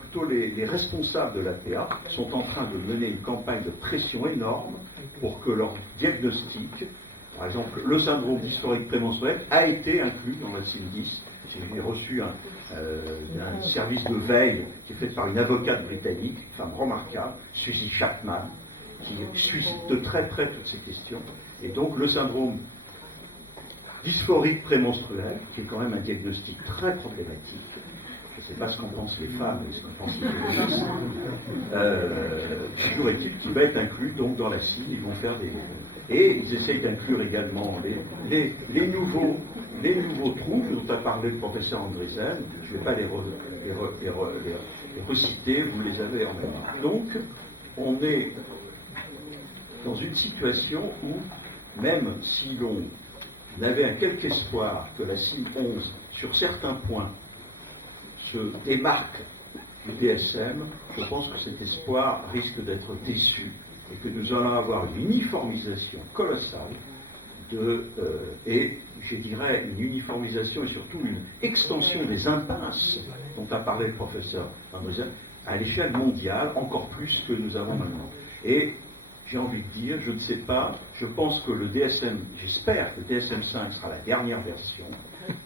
plutôt les responsables de l'APA sont en train de mener une campagne de pression énorme pour que leur diagnostic, par exemple le syndrome dysphorique prémenstruel, a été inclus dans la CIM 10. J'ai reçu un service de veille qui est fait par une avocate britannique, une femme remarquable, Suzy Chapman, qui suit de très près toutes ces questions. Et donc le syndrome dysphorique prémenstruel, qui est quand même un diagnostic très problématique. Je ne sais pas ce qu'en pensent les femmes, mais ce qu'en pensent les toujours est-il qui va être inclus donc dans la CIM. Ils vont faire des... Et ils essayent d'inclure également les nouveaux troubles dont a parlé le professeur Andreasen. Je ne vais pas les reciter, vous les avez en même temps. Donc, on est dans une situation où, même si l'on avait un quelque espoir que la CIM 11, sur certains points, se démarque du DSM, je pense que cet espoir risque d'être déçu et que nous allons avoir une uniformisation colossale et je dirais une uniformisation et surtout une extension des impasses dont a parlé le professeur Andreasen à l'échelle mondiale, encore plus que nous avons maintenant. Et j'ai envie de dire, je ne sais pas, je pense que j'espère que le DSM5 sera la dernière version,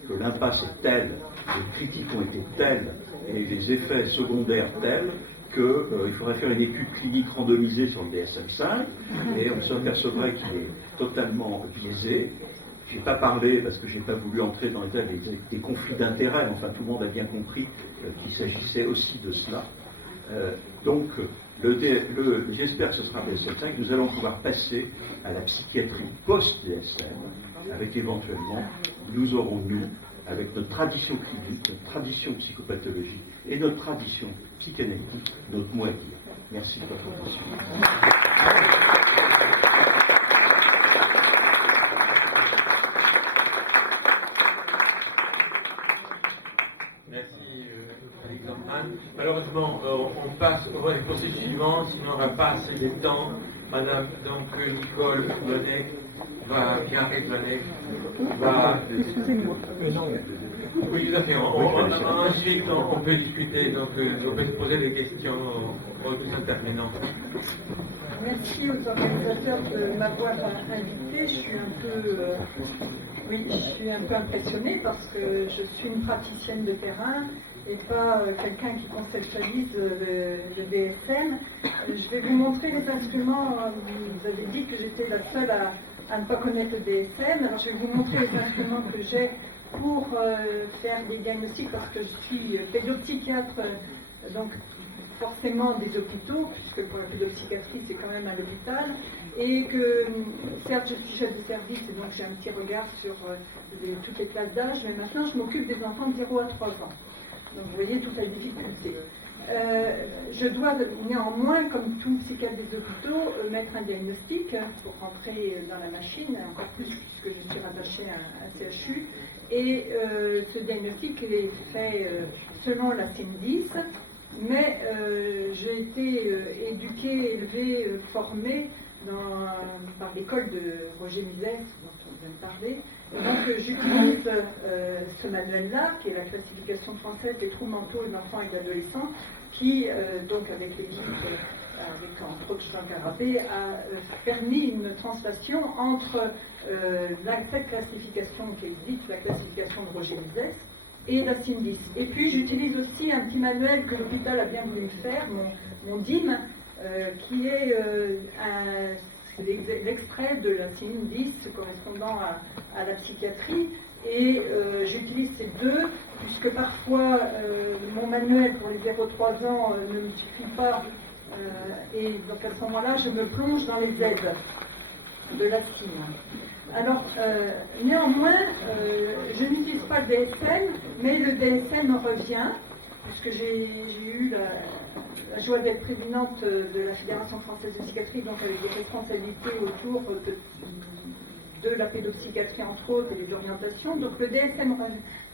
que l'impasse est telle, les critiques ont été telles et les effets secondaires tels qu'il faudrait faire une étude clinique randomisée sur le DSM5 et on s'apercevrait qu'il est totalement biaisé. Je n'ai pas parlé, parce que je n'ai pas voulu entrer dans les détails des conflits d'intérêts, enfin tout le monde a bien compris qu'il s'agissait aussi de cela. Donc, j'espère que ce sera le DSM5, nous allons pouvoir passer à la psychiatrie post-DSM, avec éventuellement, nous aurons, avec notre tradition clinique, notre tradition psychopathologique et notre tradition psychanalytique, notre mot à dire. Merci de votre attention. Merci, Alexandre. Malheureusement, on passe au poursuite suivant, sinon on n'aura pas assez de temps. Madame, donc, Nicole Garret-Gloanec va... Excusez-moi. Oui, tout à fait. Ensuite, on peut discuter, donc on peut se poser des questions aux deux intervenants. Merci aux organisateurs de m'avoir invité. Je suis un peu impressionnée parce que je suis une praticienne de terrain et pas quelqu'un qui conceptualise le DSM. Je vais vous montrer les instruments. Vous avez dit que j'étais la seule à ne pas connaître le DSM. Alors je vais vous montrer les instruments que j'ai pour faire des diagnostics parce que je suis pédopsychiatre, donc forcément des hôpitaux, puisque pour la pédopsychiatrie c'est quand même à l'hôpital, et que certes je suis chef de service et donc j'ai un petit regard sur toutes les classes d'âge, mais maintenant je m'occupe des enfants de 0 à 3 ans. Donc vous voyez toute la difficulté. Je dois néanmoins, comme tout psychiatre des hôpitaux, mettre un diagnostic pour rentrer dans la machine, encore plus puisque je suis rattachée à un CHU. Et ce diagnostic est fait selon la CIM 10, mais j'ai été éduquée, élevée, formée par l'école de Roger Millet, dont on vient de parler. Et donc j'utilise ce manuel-là, qui est la classification française des troubles mentaux de l'enfant et de l'adolescent, qui, donc avec l'équipe, avec entre autres Jean Carapé, a permis une translation entre cette classification qui existe, la classification de Roger Millet, et la CIM 10. Et puis j'utilise aussi un petit manuel que l'hôpital a bien voulu me faire, mon DIM, qui est l'extrait de la CIM 10 correspondant à la psychiatrie. Et j'utilise ces deux, puisque parfois mon manuel pour les 0-3 ans ne me suffit pas, et donc à ce moment-là, je me plonge dans les aides de la CIM. Alors, néanmoins, je n'utilise pas le DSM, mais le DSM revient, puisque j'ai eu la joie d'être présidente de la Fédération française de psychiatrie, donc avec des responsabilités autour de la pédopsychiatrie entre autres et des orientations. Donc le DSM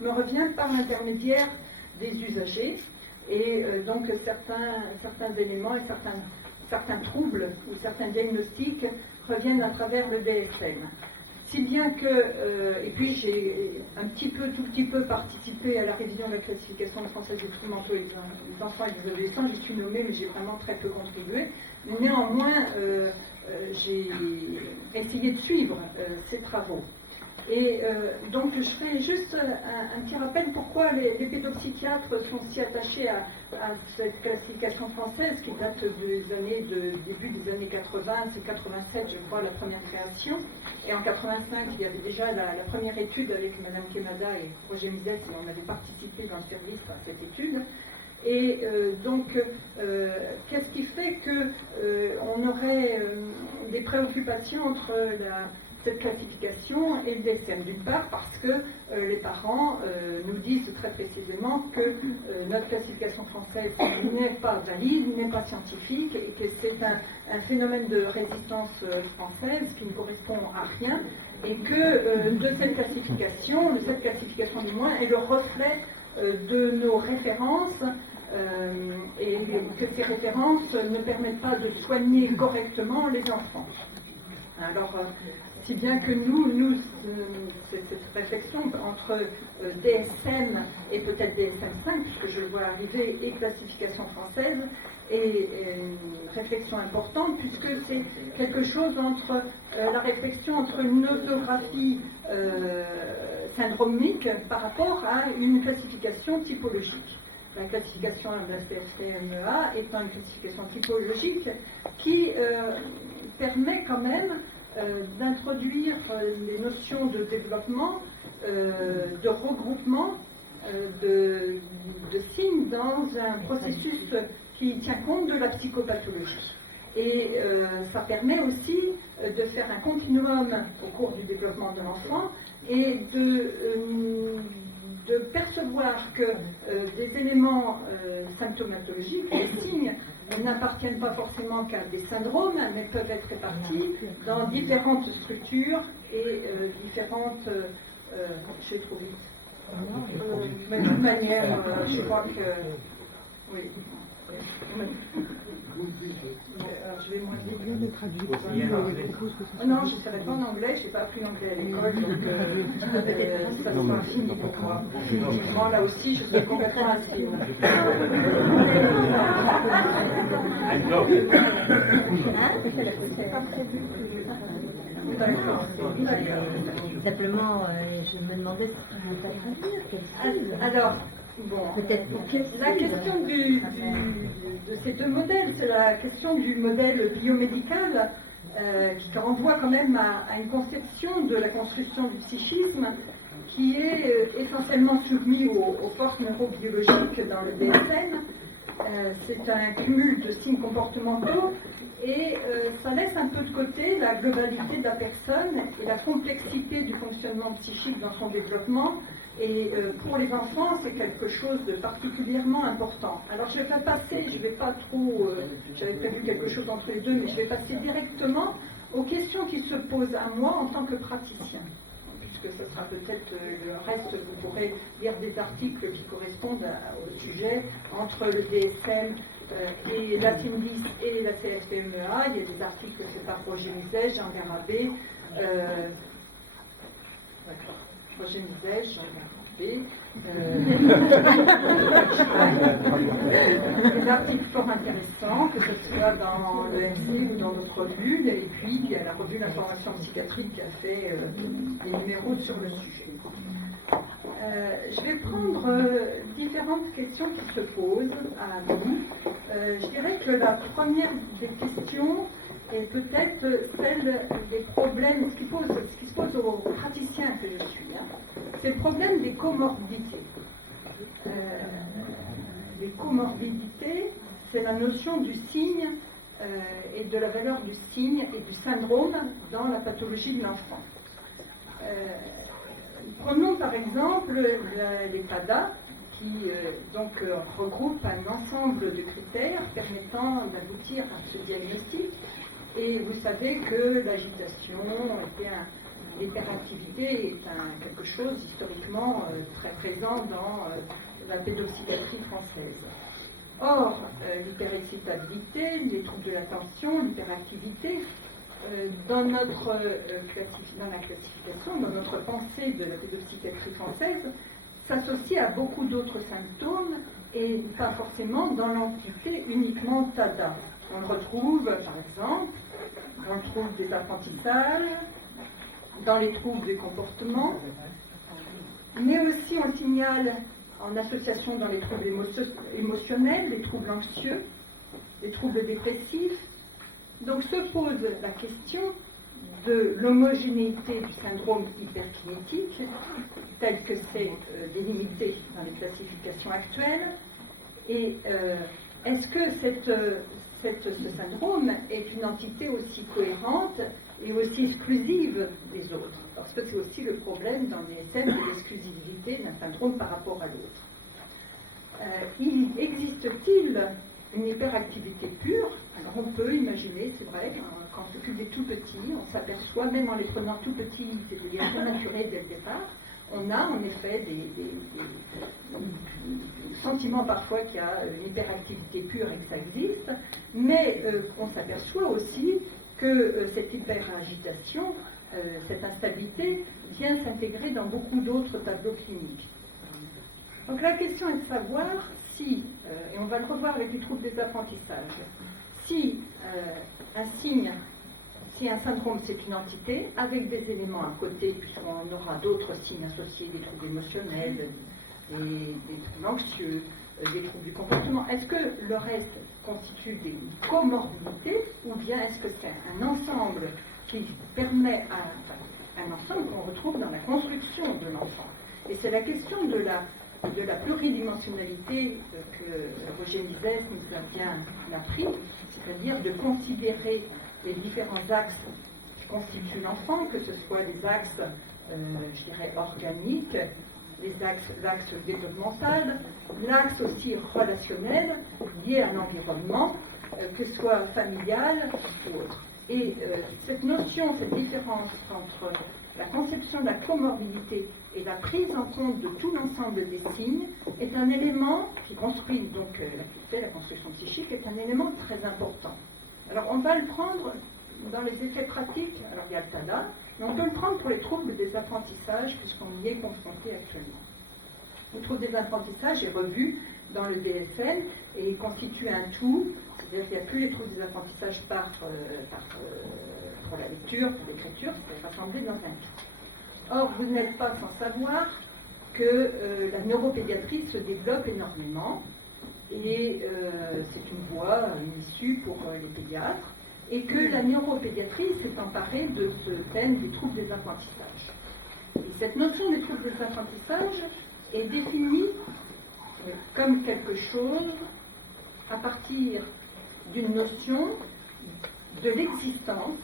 me revient par l'intermédiaire des usagers et donc certains éléments et certains troubles ou certains diagnostics reviennent à travers le DSM. Si bien que, et puis j'ai tout petit peu participé à la révision de la classification française des troubles mentaux des enfants et des adolescents, j'y suis nommée, mais j'ai vraiment très peu contribué. Mais néanmoins, j'ai essayé de suivre ces travaux. Et donc je ferai juste un petit rappel pourquoi les pédopsychiatres sont si attachés à cette classification française qui date début des années 80, c'est 87 je crois la première création, et en 85 il y avait déjà la première étude avec Madame Kemada et Roger Miset, et on avait participé dans le service à cette étude. Et qu'est-ce qui fait qu'on aurait des préoccupations entre cette classification et le DSM? D'une part parce que les parents nous disent très précisément que notre classification française n'est pas valide, n'est pas scientifique, et que c'est un phénomène de résistance française qui ne correspond à rien, et que de cette classification du moins, est le reflet de nos références, et que ces références ne permettent pas de soigner correctement les enfants. Alors, si bien que nous cette réflexion entre DSM et peut-être DSM5, puisque je le vois arriver, et classification française, est une réflexion importante, puisque c'est quelque chose entre la réflexion entre une orthographie syndromique par rapport à une classification typologique. La classification de la CFT-MEA étant une classification typologique qui permet quand même d'introduire les notions de développement, de regroupement, de signes dans un processus qui tient compte de la psychopathologie. Et ça permet aussi de faire un continuum au cours du développement de l'enfant et de percevoir que des éléments symptomatologiques, des signes, n'appartiennent pas forcément qu'à des syndromes, mais peuvent être répartis dans différentes structures et différentes... je vais trop vite. Mais de toute manière, je crois que... Oui. Je vais moins vite. Non, je ne savais pas en anglais, je n'ai pas appris l'anglais à l'école, donc ça sera fini pour moi. Moi, là aussi, je suis complètement assise. Simplement, je me demandais ce que tu veux traduire. Alors, bon, la question de ces deux modèles, c'est la question du modèle biomédical qui renvoie quand même à une conception de la construction du psychisme qui est essentiellement soumis aux forces neurobiologiques dans le DSM. C'est un cumul de signes comportementaux et ça laisse un peu de côté la globalité de la personne et la complexité du fonctionnement psychique dans son développement. Et pour les enfants, c'est quelque chose de particulièrement important. Alors je vais passer, je ne vais pas trop, j'avais prévu quelque chose entre les deux, mais je vais passer directement aux questions qui se posent à moi en tant que praticien. Puisque ce sera peut-être le reste, vous pourrez lire des articles qui correspondent au sujet entre le DSM et la TIM10 et la CFT-MEA. Il y a des articles faits par Roger Miset, Jean Garabé, Roger Miset, Jean Garabé. Des articles fort intéressants, que ce soit dans le MC ou dans d'autres revues, et puis il y a la revue d'information psychiatrique qui a fait des numéros sur le sujet. Je vais prendre différentes questions qui se posent à nous. Je dirais que la première des questions est peut-être celle des problèmes, ce qui se pose aux praticiens que je suis. C'est le problème des comorbidités. Les comorbidités, c'est la notion du signe et de la valeur du signe et du syndrome dans la pathologie de l'enfant. Prenons par exemple les CADA, qui regroupe un ensemble de critères permettant d'aboutir à ce diagnostic. Et vous savez que l'agitation, l'hyperactivité est quelque chose historiquement très présent dans la pédopsychiatrie française. Or, l'hyperexcitabilité, les troubles de l'attention, l'hyperactivité, dans la classification, dans notre pensée de la pédopsychiatrie française, s'associe à beaucoup d'autres symptômes et pas forcément dans l'entité uniquement TADA. On le retrouve, par exemple, dans le trouble des apprentissages, dans les troubles du comportement, mais aussi on le signale en association dans les troubles émotionnels, les troubles anxieux, les troubles dépressifs. Donc se pose la question de l'homogénéité du syndrome hyperkinétique, tel que c'est délimité dans les classifications actuelles, et est-ce que ce syndrome est une entité aussi cohérente et aussi exclusive des autres? Parce que c'est aussi le problème dans les DSM de l'exclusivité d'un syndrome par rapport à l'autre. Existe-t-il une hyperactivité pure? Alors on peut imaginer, c'est vrai, quand on s'occupe des tout petits, on s'aperçoit, même en les prenant tout petits, c'est-à-dire naturels dès le départ, on a en effet des sentiments parfois qu'il y a une hyperactivité pure et que ça existe, mais on s'aperçoit aussi que cette hyperagitation, cette instabilité, vient s'intégrer dans beaucoup d'autres tableaux cliniques. Donc la question est de savoir si, et on va le revoir avec les troubles des apprentissages, si un signe, si un syndrome c'est une entité, avec des éléments à côté, puisqu'on aura d'autres signes associés, des troubles émotionnels, des troubles anxieux, des troubles du comportement, est-ce que le reste constitue des comorbidités, ou bien est-ce que c'est un ensemble qui permet un ensemble qu'on retrouve dans la construction de l'enfant? Et c'est la question de la pluridimensionnalité que Roger Mises nous a bien appris, c'est-à-dire de considérer les différents axes qui constituent l'enfant, que ce soit les axes, je dirais, organiques, l'axe développemental, l'axe aussi relationnel lié à l'environnement, que ce soit familial ou autre. Et cette notion, cette différence entre la conception de la comorbidité et la prise en compte de tout l'ensemble des signes est un élément qui construit donc la construction psychique, est un élément très important. Alors on va le prendre dans les effets pratiques, alors il y a le TADA, mais on peut le prendre pour les troubles des apprentissages puisqu'on y est confronté actuellement. Le trouble des apprentissages est revu dans le DSM et il constitue un tout, c'est-à-dire qu'il n'y a plus les troubles des apprentissages pour la lecture, pour l'écriture, c'est rassemblé dans un tout. Or, vous n'êtes pas sans savoir que la neuropédiatrie se développe énormément et c'est une voie, une issue pour les pédiatres, et que la neuropédiatrie s'est emparée de ce thème des troubles des apprentissages. Et cette notion des troubles des apprentissages est définie comme quelque chose à partir d'une notion de l'existence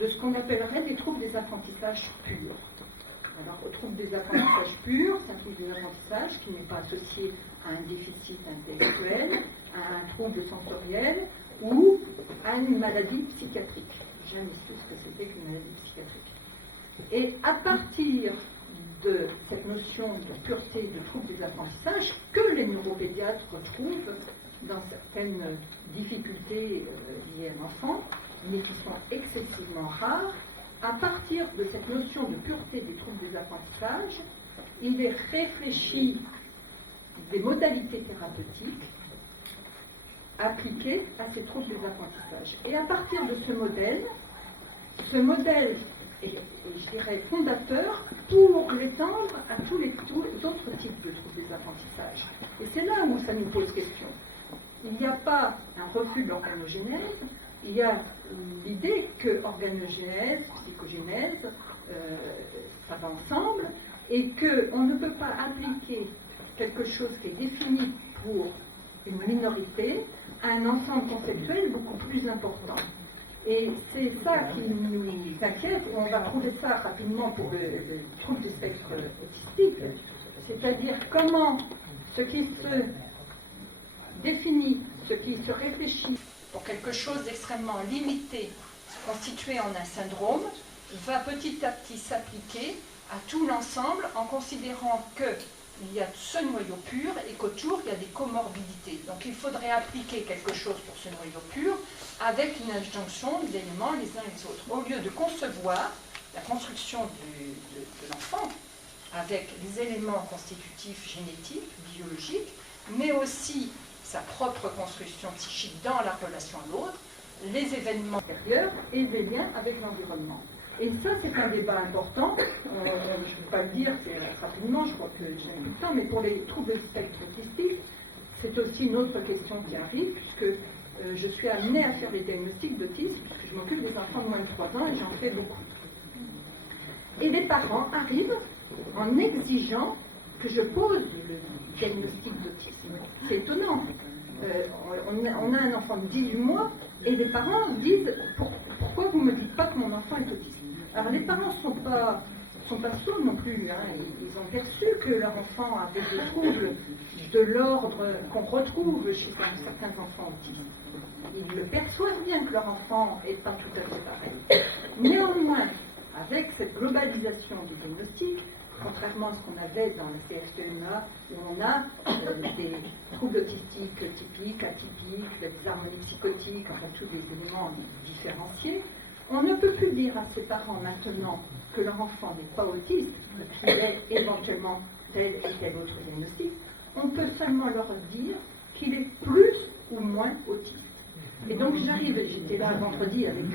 de ce qu'on appellerait des troubles des apprentissages purs. Alors, au trouble des apprentissages purs, c'est un trouble des apprentissages qui n'est pas associé à un déficit intellectuel, à un trouble sensoriel ou à une maladie psychiatrique. J'ai jamais su ce que c'était qu'une maladie psychiatrique. Et à partir de cette notion de pureté de trouble des apprentissages que les neuropédiatres retrouvent dans certaines difficultés liées à l'enfant, mais qui sont excessivement rares, à partir de cette notion de pureté des troubles des apprentissages, il est réfléchi des modalités thérapeutiques appliquées à ces troubles des apprentissages. Et à partir de ce modèle est, je dirais, fondateur pour l'étendre à tous les autres types de troubles des apprentissages. Et c'est là où ça nous pose question. Il n'y a pas un refus de l'organogénèse, il y a l'idée que organogénèse, psychogénèse, ça va ensemble, et qu'on ne peut pas appliquer quelque chose qui est défini pour une minorité à un ensemble conceptuel beaucoup plus important. Et c'est ça qui nous inquiète, et on va trouver ça rapidement pour le trouble du spectre autistique, c'est-à-dire comment ce qui se définit, ce qui se réfléchit pour quelque chose d'extrêmement limité, constitué en un syndrome, va petit à petit s'appliquer à tout l'ensemble en considérant qu'il y a ce noyau pur et qu'autour il y a des comorbidités. Donc il faudrait appliquer quelque chose pour ce noyau pur avec une injonction d'éléments les uns les autres. Au lieu de concevoir la construction de l'enfant avec les éléments constitutifs génétiques, biologiques, mais aussi sa propre construction psychique dans la relation à l'autre, les événements extérieurs et les liens avec l'environnement. Et ça, c'est un débat important. Je ne vais pas le dire rapidement, je crois que j'ai un peu de temps, mais pour les troubles du spectre autistique, c'est aussi une autre question qui arrive, puisque je suis amenée à faire des diagnostics d'autisme, puisque je m'occupe des enfants de moins de 3 ans et j'en fais beaucoup. Et les parents arrivent en exigeant que je pose le diagnostic d'autisme. C'est étonnant. On a un enfant de 18 mois et les parents disent pourquoi vous ne me dites pas que mon enfant est autiste. Alors les parents ne sont pas sourds non plus. Hein. Ils ont perçu que leur enfant avait des troubles de l'ordre qu'on retrouve chez certains enfants autistes. Ils le perçoivent bien que leur enfant n'est pas tout à fait pareil. Néanmoins, avec cette globalisation du diagnostic, contrairement à ce qu'on avait dans le CSTENA, où on a des troubles autistiques typiques, atypiques, des harmonies psychotiques, enfin tous les éléments différenciés, on ne peut plus dire à ses parents maintenant que leur enfant n'est pas autiste, qu'il est éventuellement tel et tel autre diagnostic. On peut seulement leur dire qu'il est plus ou moins autiste. Et donc j'étais là vendredi avec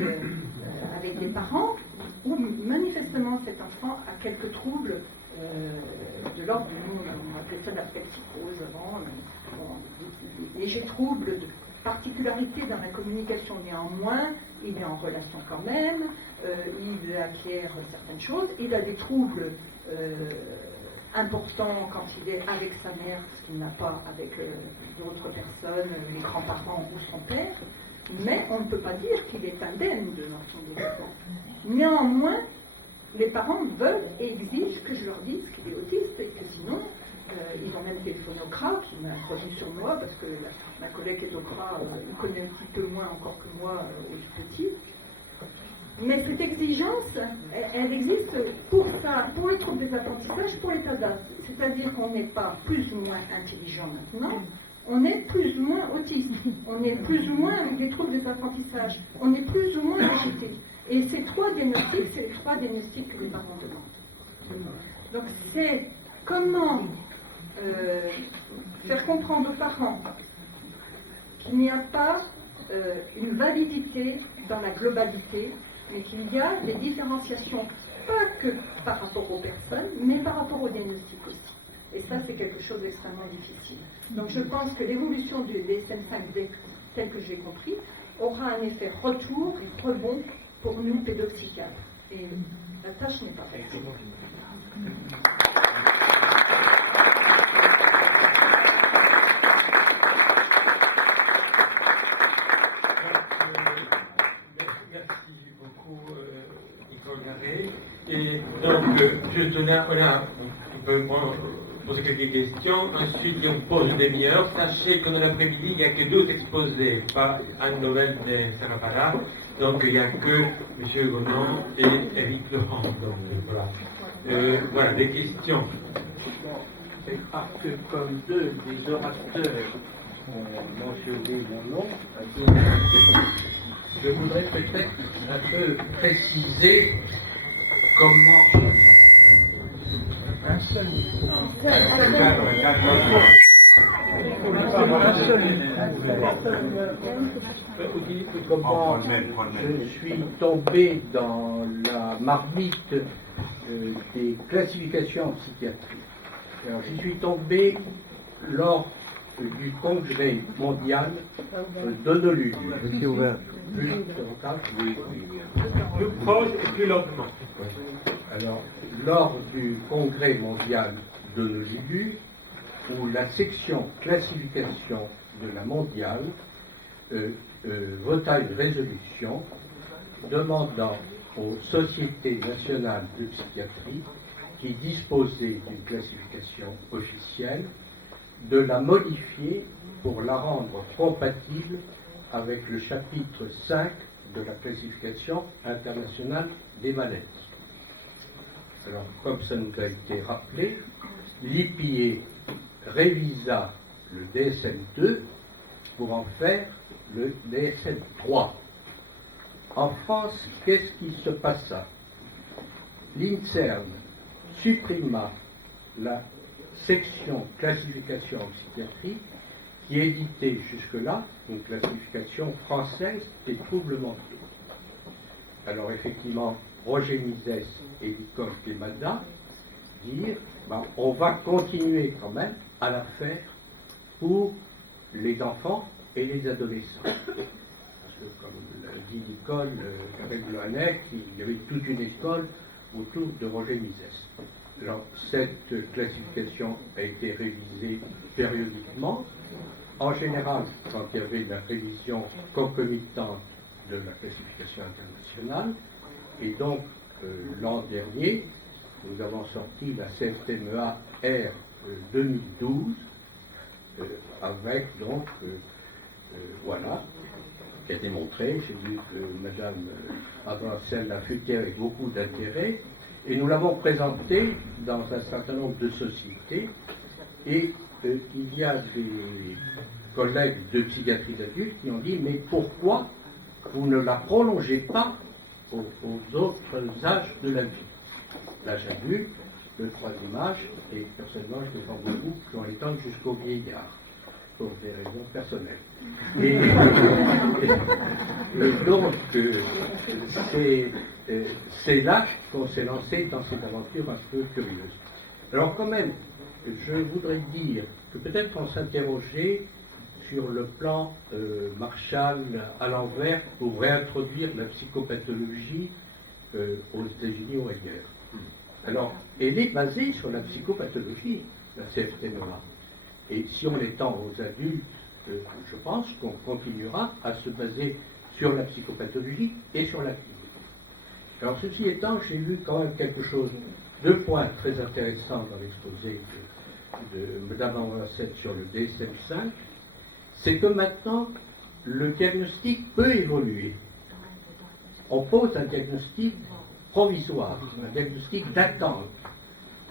des parents où manifestement cet enfant a quelques troubles de l'ordre du monde, on appelait ça la psychose avant, des légers troubles de particularité dans la communication. Néanmoins, il est en relation quand même, il acquiert certaines choses, il a des troubles importants quand il est avec sa mère, ce qu'il n'a pas avec d'autres personnes, les grands-parents ou son père, mais on ne peut pas dire qu'il est indemne de son développement. Néanmoins, les parents veulent et exigent que je leur dise qu'il est autiste et que sinon, ils ont même téléphoné au CRA qui m'a produit sur moi parce que ma collègue qui est au CRA connaît un petit peu moins encore que moi aux petits. Mais cette exigence, elle existe pour ça, pour les troubles des apprentissages, pour l'état d'âge. C'est-à-dire qu'on n'est pas plus ou moins intelligent maintenant, on est plus ou moins autiste, on est plus ou moins avec des troubles des apprentissages, on est plus ou moins agité. Et ces 3 diagnostics, c'est les 3 diagnostics que les parents demandent. Donc c'est comment faire comprendre aux parents qu'il n'y a pas une validité dans la globalité, mais qu'il y a des différenciations, pas que par rapport aux personnes, mais par rapport au diagnostic aussi. Et ça, c'est quelque chose d'extrêmement difficile. Donc je pense que l'évolution du DSM5 tel que j'ai compris, aura un effet retour et rebond pour nous pédopsychiatres. Et la tâche n'est pas faite. Merci beaucoup, Nicole Garret. Et donc, on peut poser quelques questions. Ensuite, on pose une demi-heure. Sachez que dans l'après-midi, il n'y a que 2 exposés, pas une nouvelle de Santé. Donc, il n'y a que M. Gonan et Eric Laurent. Donc, voilà. Voilà, des questions. C'est parce que comme 2 des orateurs ont mentionné mon nom, je voudrais peut-être un peu préciser comment un seul. Comment je suis tombé dans la marmite des classifications en psychiatrie. Alors, j'y suis tombé lors du congrès mondial d'onologie. Monsieur ouvert. Plus proche et plus lentement. Alors, lors du congrès mondial d'onologie, où la section classification de la mondiale vota une résolution demandant aux sociétés nationales de psychiatrie qui disposaient d'une classification officielle de la modifier pour la rendre compatible avec le chapitre 5 de la classification internationale des maladies. Alors, comme ça nous a été rappelé, l'IPA révisa le DSM 2 pour en faire le DSM 3. En France, qu'est-ce qui se passa? L'INSERM supprima la section classification en psychiatrie qui éditait jusque-là une classification française des troubles mentaux. Alors effectivement, Roger Misès et Nicole dirent on va continuer quand même à la faire pour les enfants et les adolescents. Parce que comme l'a dit Nicole, Garret-Gloanec, il y avait toute une école autour de Roger Misès. Alors cette classification a été révisée périodiquement. En général, quand il y avait la révision concomitante de la classification internationale, et donc l'an dernier, nous avons sorti la CFTMEA R 2012, avec donc, voilà, qui a démontré, j'ai vu que Madame Andreasen l'a futé avec beaucoup d'intérêt, et nous l'avons présenté dans un certain nombre de sociétés, et il y a des collègues de psychiatrie d'adultes qui ont dit mais pourquoi vous ne la prolongez pas aux autres âges de la vie, l'âge adulte, le troisième âge, et personnellement je défends beaucoup qu'on l'étende jusqu'au vieillard pour des raisons personnelles. Et donc c'est là qu'on s'est lancé dans cette aventure un peu curieuse. Alors quand même, je voudrais dire que peut-être qu'on s'interrogeait sur le plan Marshall à l'envers pour réintroduire la psychopathologie aux États-Unis ou ailleurs. Alors, elle est basée sur la psychopathologie, la CFTMEA. Et si on l'étend aux adultes, je pense qu'on continuera à se baser sur la psychopathologie et sur la clinique. Alors, ceci étant, j'ai vu quand même quelque chose, deux points très intéressants dans l'exposé de Mme Andreasen sur le DSM5, c'est que maintenant, le diagnostic peut évoluer. On pose un diagnostic provisoire, un diagnostic d'attente.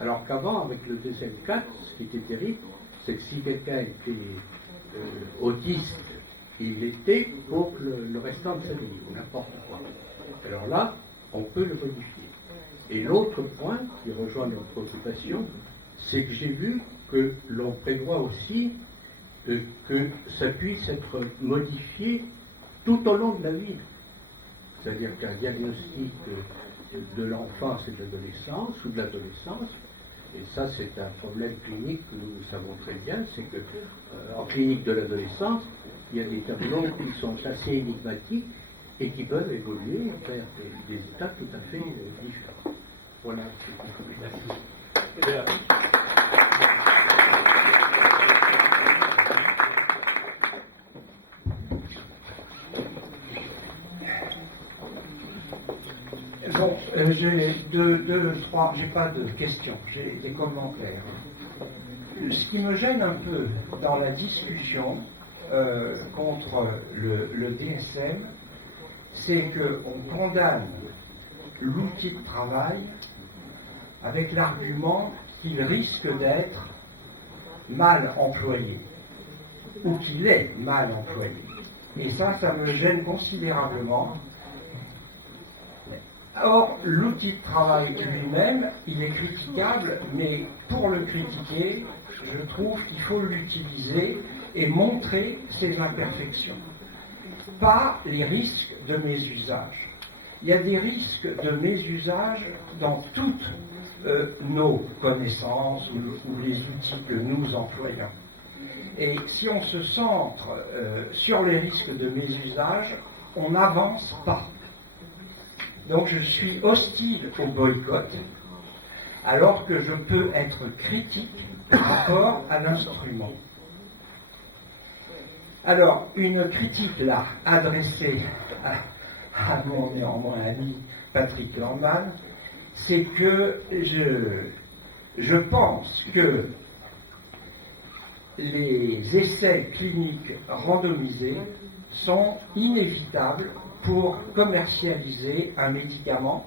Alors qu'avant, avec le DSM4, ce qui était terrible, c'est que si quelqu'un était autiste, il l'était pour le restant de sa vie, ou n'importe quoi. Alors là, on peut le modifier. Et l'autre point qui rejoint notre préoccupation, c'est que j'ai vu que l'on prévoit aussi que ça puisse être modifié tout au long de la vie. C'est-à-dire qu'un diagnostic de l'enfance et de l'adolescence, ou de l'adolescence, et ça c'est un problème clinique que nous savons très bien, c'est que en clinique de l'adolescence, il y a des tableaux qui sont assez énigmatiques et qui peuvent évoluer vers des états tout à fait différents. Voilà. Bon, j'ai trois, j'ai pas de questions, j'ai des commentaires. Ce qui me gêne un peu dans la discussion contre le DSM, c'est qu'on condamne l'outil de travail avec l'argument qu'il risque d'être mal employé, ou qu'il est mal employé. Et ça me gêne considérablement. Or, l'outil de travail lui-même, il est critiquable, mais pour le critiquer, je trouve qu'il faut l'utiliser et montrer ses imperfections. Pas les risques de mésusage. Il y a des risques de mésusage dans toutes nos connaissances ou les outils que nous employons. Et si on se centre sur les risques de mésusage, on n'avance pas. Donc je suis hostile au boycott, alors que je peux être critique par rapport à l'instrument. Alors, une critique là, adressée à mon néanmoins ami Patrick Landman, c'est que je pense que les essais cliniques randomisés sont inévitables pour commercialiser un médicament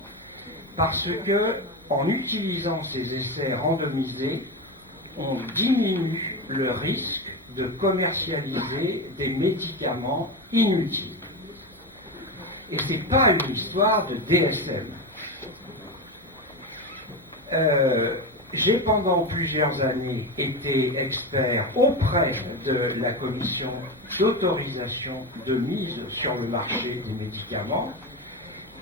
parce que, en utilisant ces essais randomisés, on diminue le risque de commercialiser des médicaments inutiles. Et ce n'est pas une histoire de DSM. J'ai pendant plusieurs années été expert auprès de la commission d'autorisation de mise sur le marché des médicaments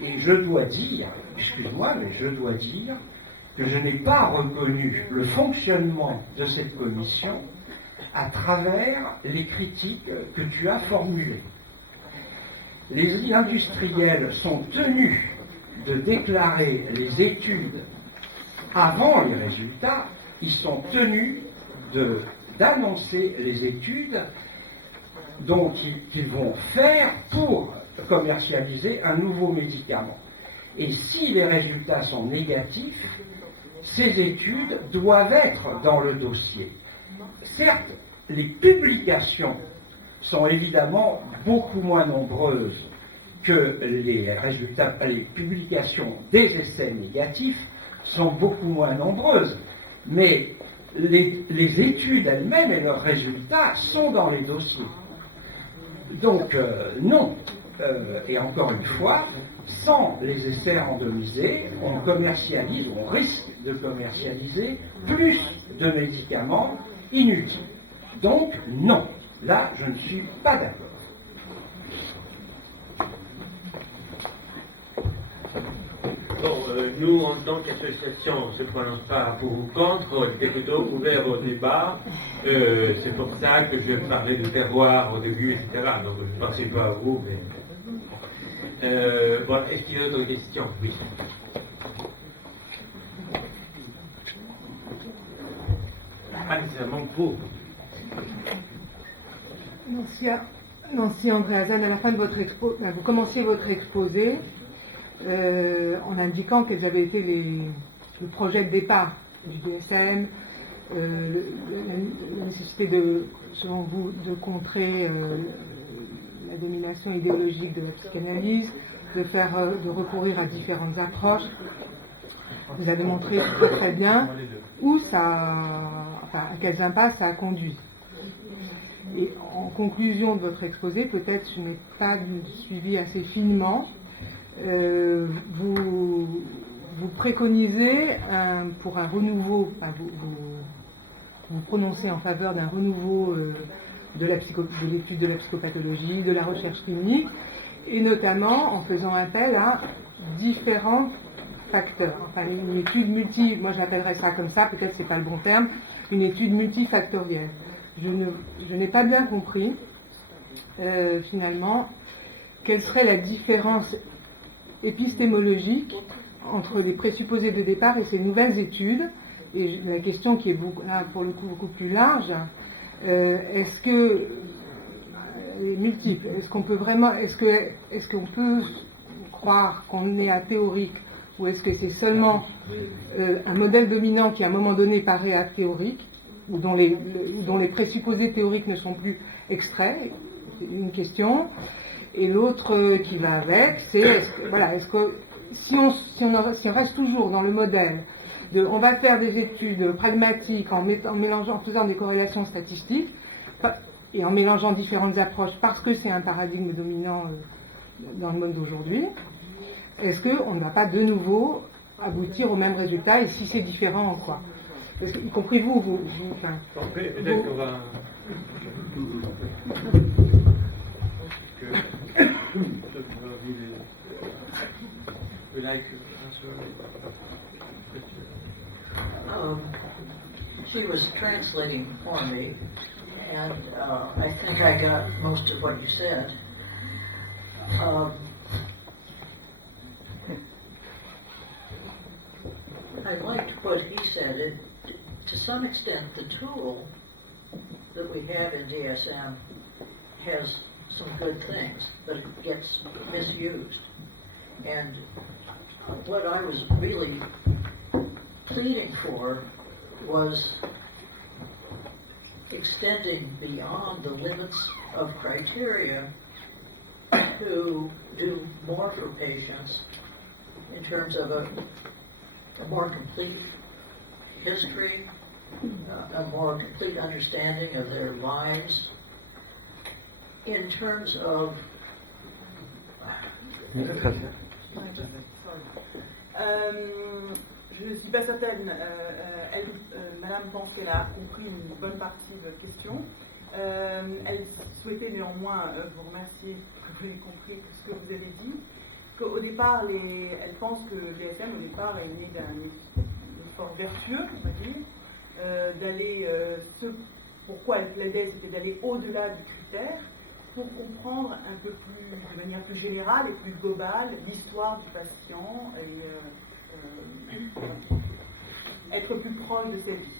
et je dois dire, excuse-moi, mais je dois dire que je n'ai pas reconnu le fonctionnement de cette commission à travers les critiques que tu as formulées. Les industriels sont tenus de déclarer les études avant les résultats, ils sont tenus d'annoncer les études qu'ils vont faire pour commercialiser un nouveau médicament. Et si les résultats sont négatifs, ces études doivent être dans le dossier. Certes, les publications sont évidemment beaucoup moins nombreuses que les résultats, les publications des essais négatifs sont beaucoup moins nombreuses, mais les études elles-mêmes et leurs résultats sont dans les dossiers. Donc, non. Et encore une fois, sans les essais randomisés, on commercialise, on risque de commercialiser plus de médicaments inutiles. Donc, non. Là, je ne suis pas d'accord. Bon, nous, en tant qu'association, on ne se prononce pas pour ou contre, on était plutôt ouvert au débat. C'est pour ça que je parlais de terroir au début, etc. Donc, je ne pensais pas à vous, mais... bon, est-ce qu'il y a d'autres questions? Oui. Pas nécessairement pour. Nancy Andreasen, à la fin de votre exposé, vous commenciez votre exposé en indiquant quels avaient été le projet de départ du DSM, la nécessité selon vous, de contrer la domination idéologique de la psychanalyse, de recourir à différentes approches. Vous avez montré très très bien à quelles impasses ça a conduit. Et en conclusion de votre exposé, peut-être je n'ai pas suivi assez finement, vous préconisez pour un renouveau, vous prononcez en faveur d'un renouveau de l'étude de la psychopathologie, de la recherche clinique, et notamment en faisant appel à différents facteurs. Enfin, une étude moi j'appellerais ça comme ça, peut-être c'est pas le bon terme, une étude multifactorielle. Je n'ai pas bien compris, finalement, quelle serait la différence épistémologique entre les présupposés de départ et ces nouvelles études. Et la question qui est là, pour le coup beaucoup plus large, est-ce que les multiples, est-ce qu'on peut croire qu'on est athéorique, ou est-ce que c'est seulement un modèle dominant qui à un moment donné paraît athéorique, ou dont les présupposés théoriques ne sont plus extraits? C'est une question. Et l'autre qui va avec, c'est est-ce que si on reste toujours dans le modèle on va faire des études pragmatiques en faisant des corrélations statistiques et en mélangeant différentes approches parce que c'est un paradigme dominant dans le monde d'aujourd'hui, est-ce qu'on ne va pas de nouveau aboutir au même résultat, et si c'est différent, en quoi? Parce que, y compris vous peut-être qu'on va... She was translating for me, and I think I got most of what you said. I liked what he said. To some extent, the tool that we have in DSM has some good things, but it gets misused. And what I was really pleading for was extending beyond the limits of criteria to do more for patients in terms of a more complete history, a more complete understanding of their lives, in terms of je ne suis pas certaine. Madame pense qu'elle a compris une bonne partie de votre question. Elle souhaitait néanmoins vous remercier que vous ayez compris ce que vous avez dit. Qu'au départ, elle pense que le DSM, au départ, est né d'un effort vertueux, on va dire, d'aller. Pourquoi elle plaidait, c'était d'aller au-delà du critère pour comprendre un peu plus, de manière plus générale et plus globale, l'histoire du patient et être plus proche de sa vie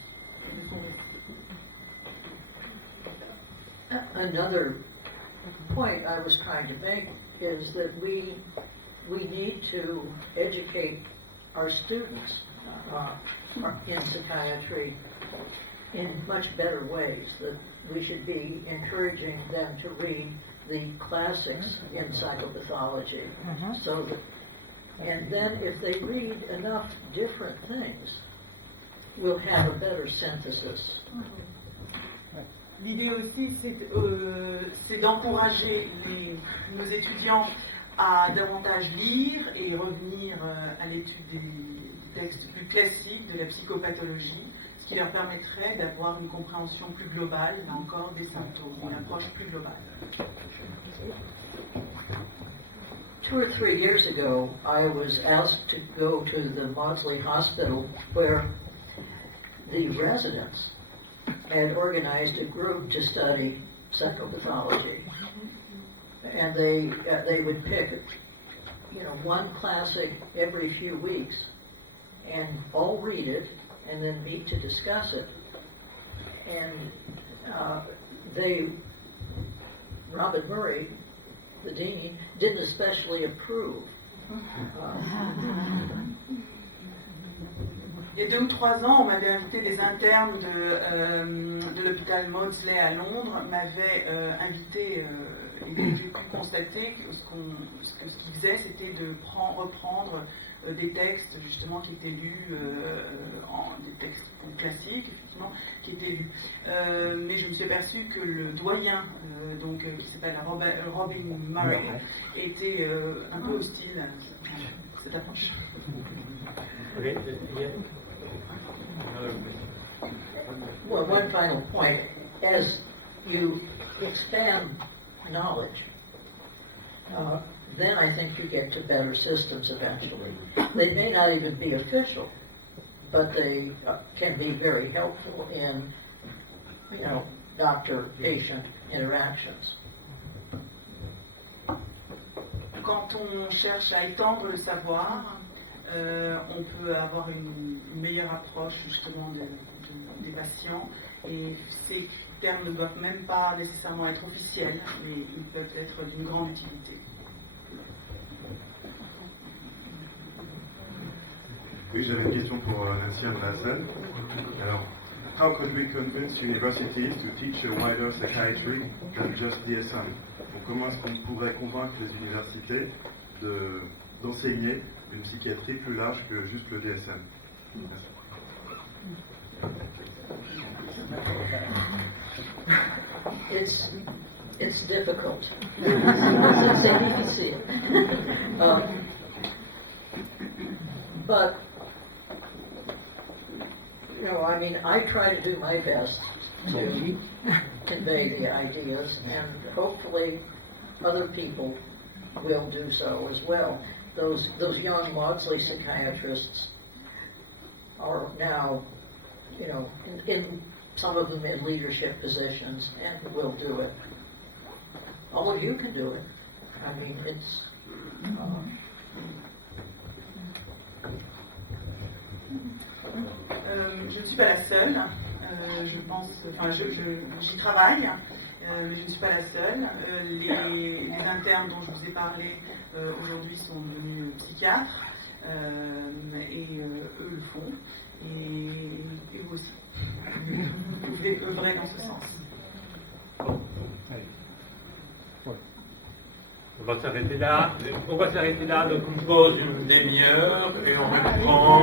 et de son récit. Another point I was trying to make is that we need to educate our students in psychiatry in much better ways, that we should be encouraging them to read the classics in psychopathology. So that, and then if they read enough different things, we'll have a better synthesis. L'idée aussi, c'est d'encourager nos étudiants à davantage lire et revenir à l'étude des textes plus classiques de la psychopathologie, ce qui leur permettrait d'avoir une compréhension plus globale, là encore, des symptômes, une approche plus globale. 2 or 3 years ago, I was asked to go to the Maudsley Hospital where the residents had organized a group to study psychopathology. And they would pick, one classic every few weeks and all read it and then meet to discuss it. And Robin Murray, the dean, didn't especially approve. Il y a 2 ou 3 ans, on m'avait invité, des internes de l'hôpital Maudsley à Londres m'avaient invité, et j'ai pu constater que ce qu'ils faisaient, c'était de reprendre des textes justement qui étaient lus, des textes classiques, effectivement, qui étaient lus. Mais je me suis aperçue que le doyen, qui s'appelle Robin Murray, était un peu hostile à cette approche. Okay. Well, one final point. As you expand knowledge, then I think you get to better systems eventually. They may not even be official, but they can be very helpful in, doctor-patient interactions. Quand on cherche à étendre le savoir, on peut avoir une meilleure approche justement des patients, et ces termes ne doivent même pas nécessairement être officiels, mais ils peuvent être d'une grande utilité. Oui, j'avais une question pour Nancy Andreasen. Alors, how could we convince universities to teach a wider psychiatry than just DSM? Donc, comment est-ce qu'on pourrait convaincre les universités d'enseigner une psychiatrie plus large que juste le DSM? It's difficult. C'est difficile. But I try to do my best to convey the ideas, and hopefully other people will do so as well. Those young Maudsley psychiatrists are now, in some of them in leadership positions, and will do it. All of you can do it. It's. Je ne suis pas la seule. Je pense, j'y travaille, mais je ne suis pas la seule. Les internes dont je vous ai parlé aujourd'hui sont devenus psychiatres, et eux le font, et vous aussi. Vous pouvez œuvrer travail dans ce sens. On va s'arrêter là. Donc on pose une demi-heure et on reprend,